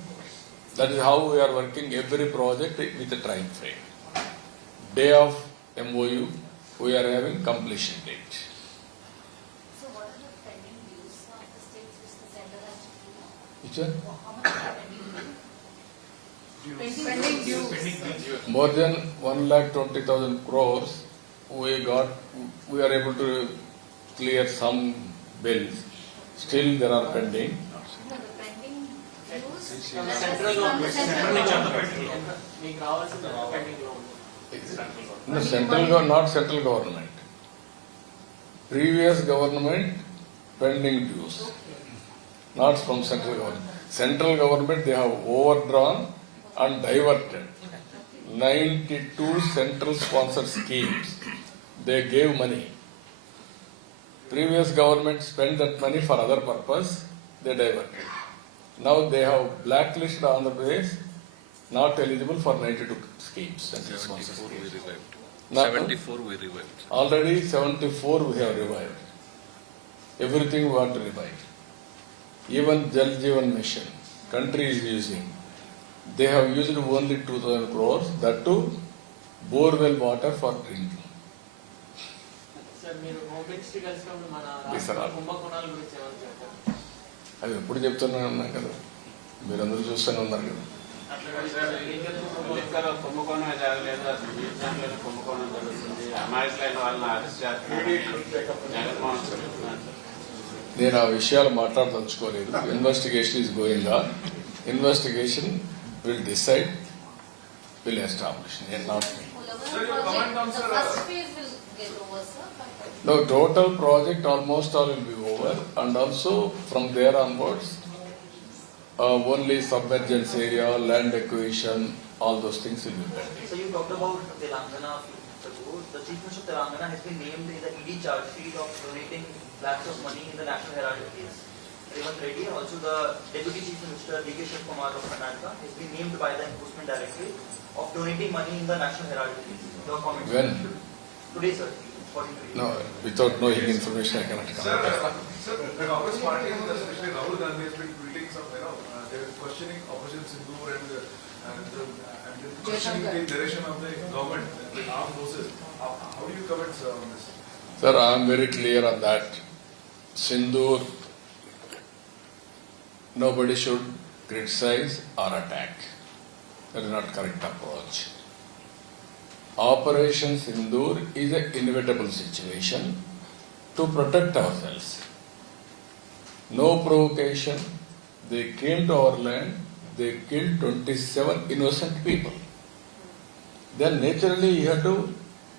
That is how we are working every project with a time frame. Day of MOU, we are having completion date. So what are the pending dues of the states which the center has to do? Which one? How much are pending dues? Pending dues. More than 1,20,000 crores we are able to clear some bills. Still there are pending. No, the pending dues. Central government. మీకు కావాల్సిన pending లో ఉంది. Not central government. Previous government pending dues. Not from central government. Central government they have overdrawn and diverted. 92 central sponsored schemes. They gave money. Previous government spent that money for other purpose. They diverted. Now they have blacklisted Andhra Pradesh, not eligible for 92 schemes. Central sponsored 74 we schemes. revived. Now, 74 we revived. already 74 we have revived. Everything we want to revive. Even Jal Jeevan Mission, country is using. They have used only 2,000 crores, that too borewell water for drinking. Sir మీరు home ministry కలిసినప్పుడు మన Yes, sir. రాష్ట్ర కుంభకోణాల గురించి ఏమైనా చెప్తారు? అవి ఎప్పుడు చెప్తూనే ఉన్నాం కదా, మీరందరూ చూస్తూనే ఉన్నారు కదా. అట్లా కాదు సార్, ఏం జరుగుతుందో లిక్కర్ కుంభకోణం జరగలేదు, అసలు జీవితంలో కుంభకోణం జరుగుతుంది, అమాయకులైన వాళ్ళని అరెస్ట్ చేస్తున్నారు, జగన్మోహన్ రెడ్డి చెప్తున్నారు సార్. నేను ఆ విషయాలు మాట్లాడదలుచుకోలేదు. Investigation is going on. Investigation will decide, will establish. నేను నాట్ మీ. The first phase will get over, sir. No, total project almost all will be over, and also from there onwards, only submergence area, land acquisition, all those things will be pending. So you talked about Telangana a few minutes ago. The Chief Minister of Telangana has been named in the ED charge sheet of donating lakhs of money in the National Herald case. Revanth Reddy and also the Deputy Chief Minister D.K. Shiv Kumar of Karnataka has been named by the Enforcement Directorate of donating money in the National Herald case. Your comments? When? Today, sir. According to you. No, without knowing information, I cannot comment. Sir, the Congress party, especially Rahul Gandhi, has been tweeting some, they are questioning Operation Sindoor and questioning the direction of the government, the armed forces. How do you comment, sir, on this? Sir, I am very clear on that. Sindoor, nobody should criticize or attack. That is not correct approach. Operation Sindoor is an inevitable situation to protect ourselves. No provocation. They came to our land, they killed 27 innocent people. Then naturally you have to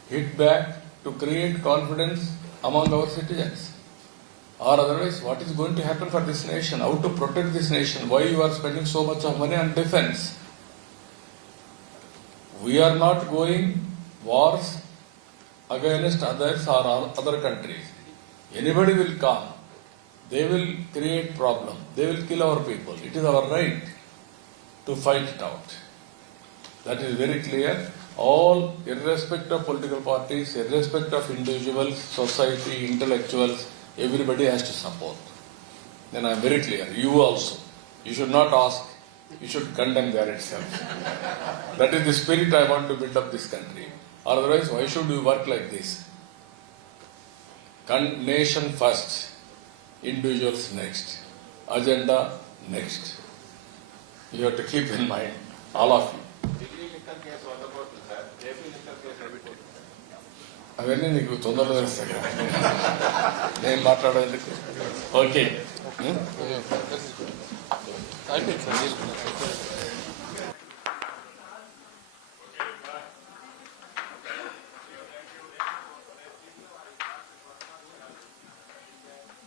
hit back to create confidence among our citizens. Or otherwise, what is going to happen for this nation? How to protect this nation? Why you are spending so much of money on defense? We are not going wars against others or other countries. Anybody will come. They will create problem. They will kill our people. It is our right to fight it out. That is very clear. All, irrespective of political parties, irrespective of individuals, society, intellectuals, everybody has to support. Then I am very clear. You also. You should not ask. You should condemn there itself. That is the spirit I want to build up this country. Otherwise, why should we work like this? Nation first. Individuals next. Agenda next. You have to keep in mind, all of you. Delhi liquor case వదలబోతుంది sir. AP liquor case వెళ్ళిపోతుంది. అవన్నీ నీకు తొందరగా తెలుస్తాయి కదా. నేను మాట్లాడేందుకు okay.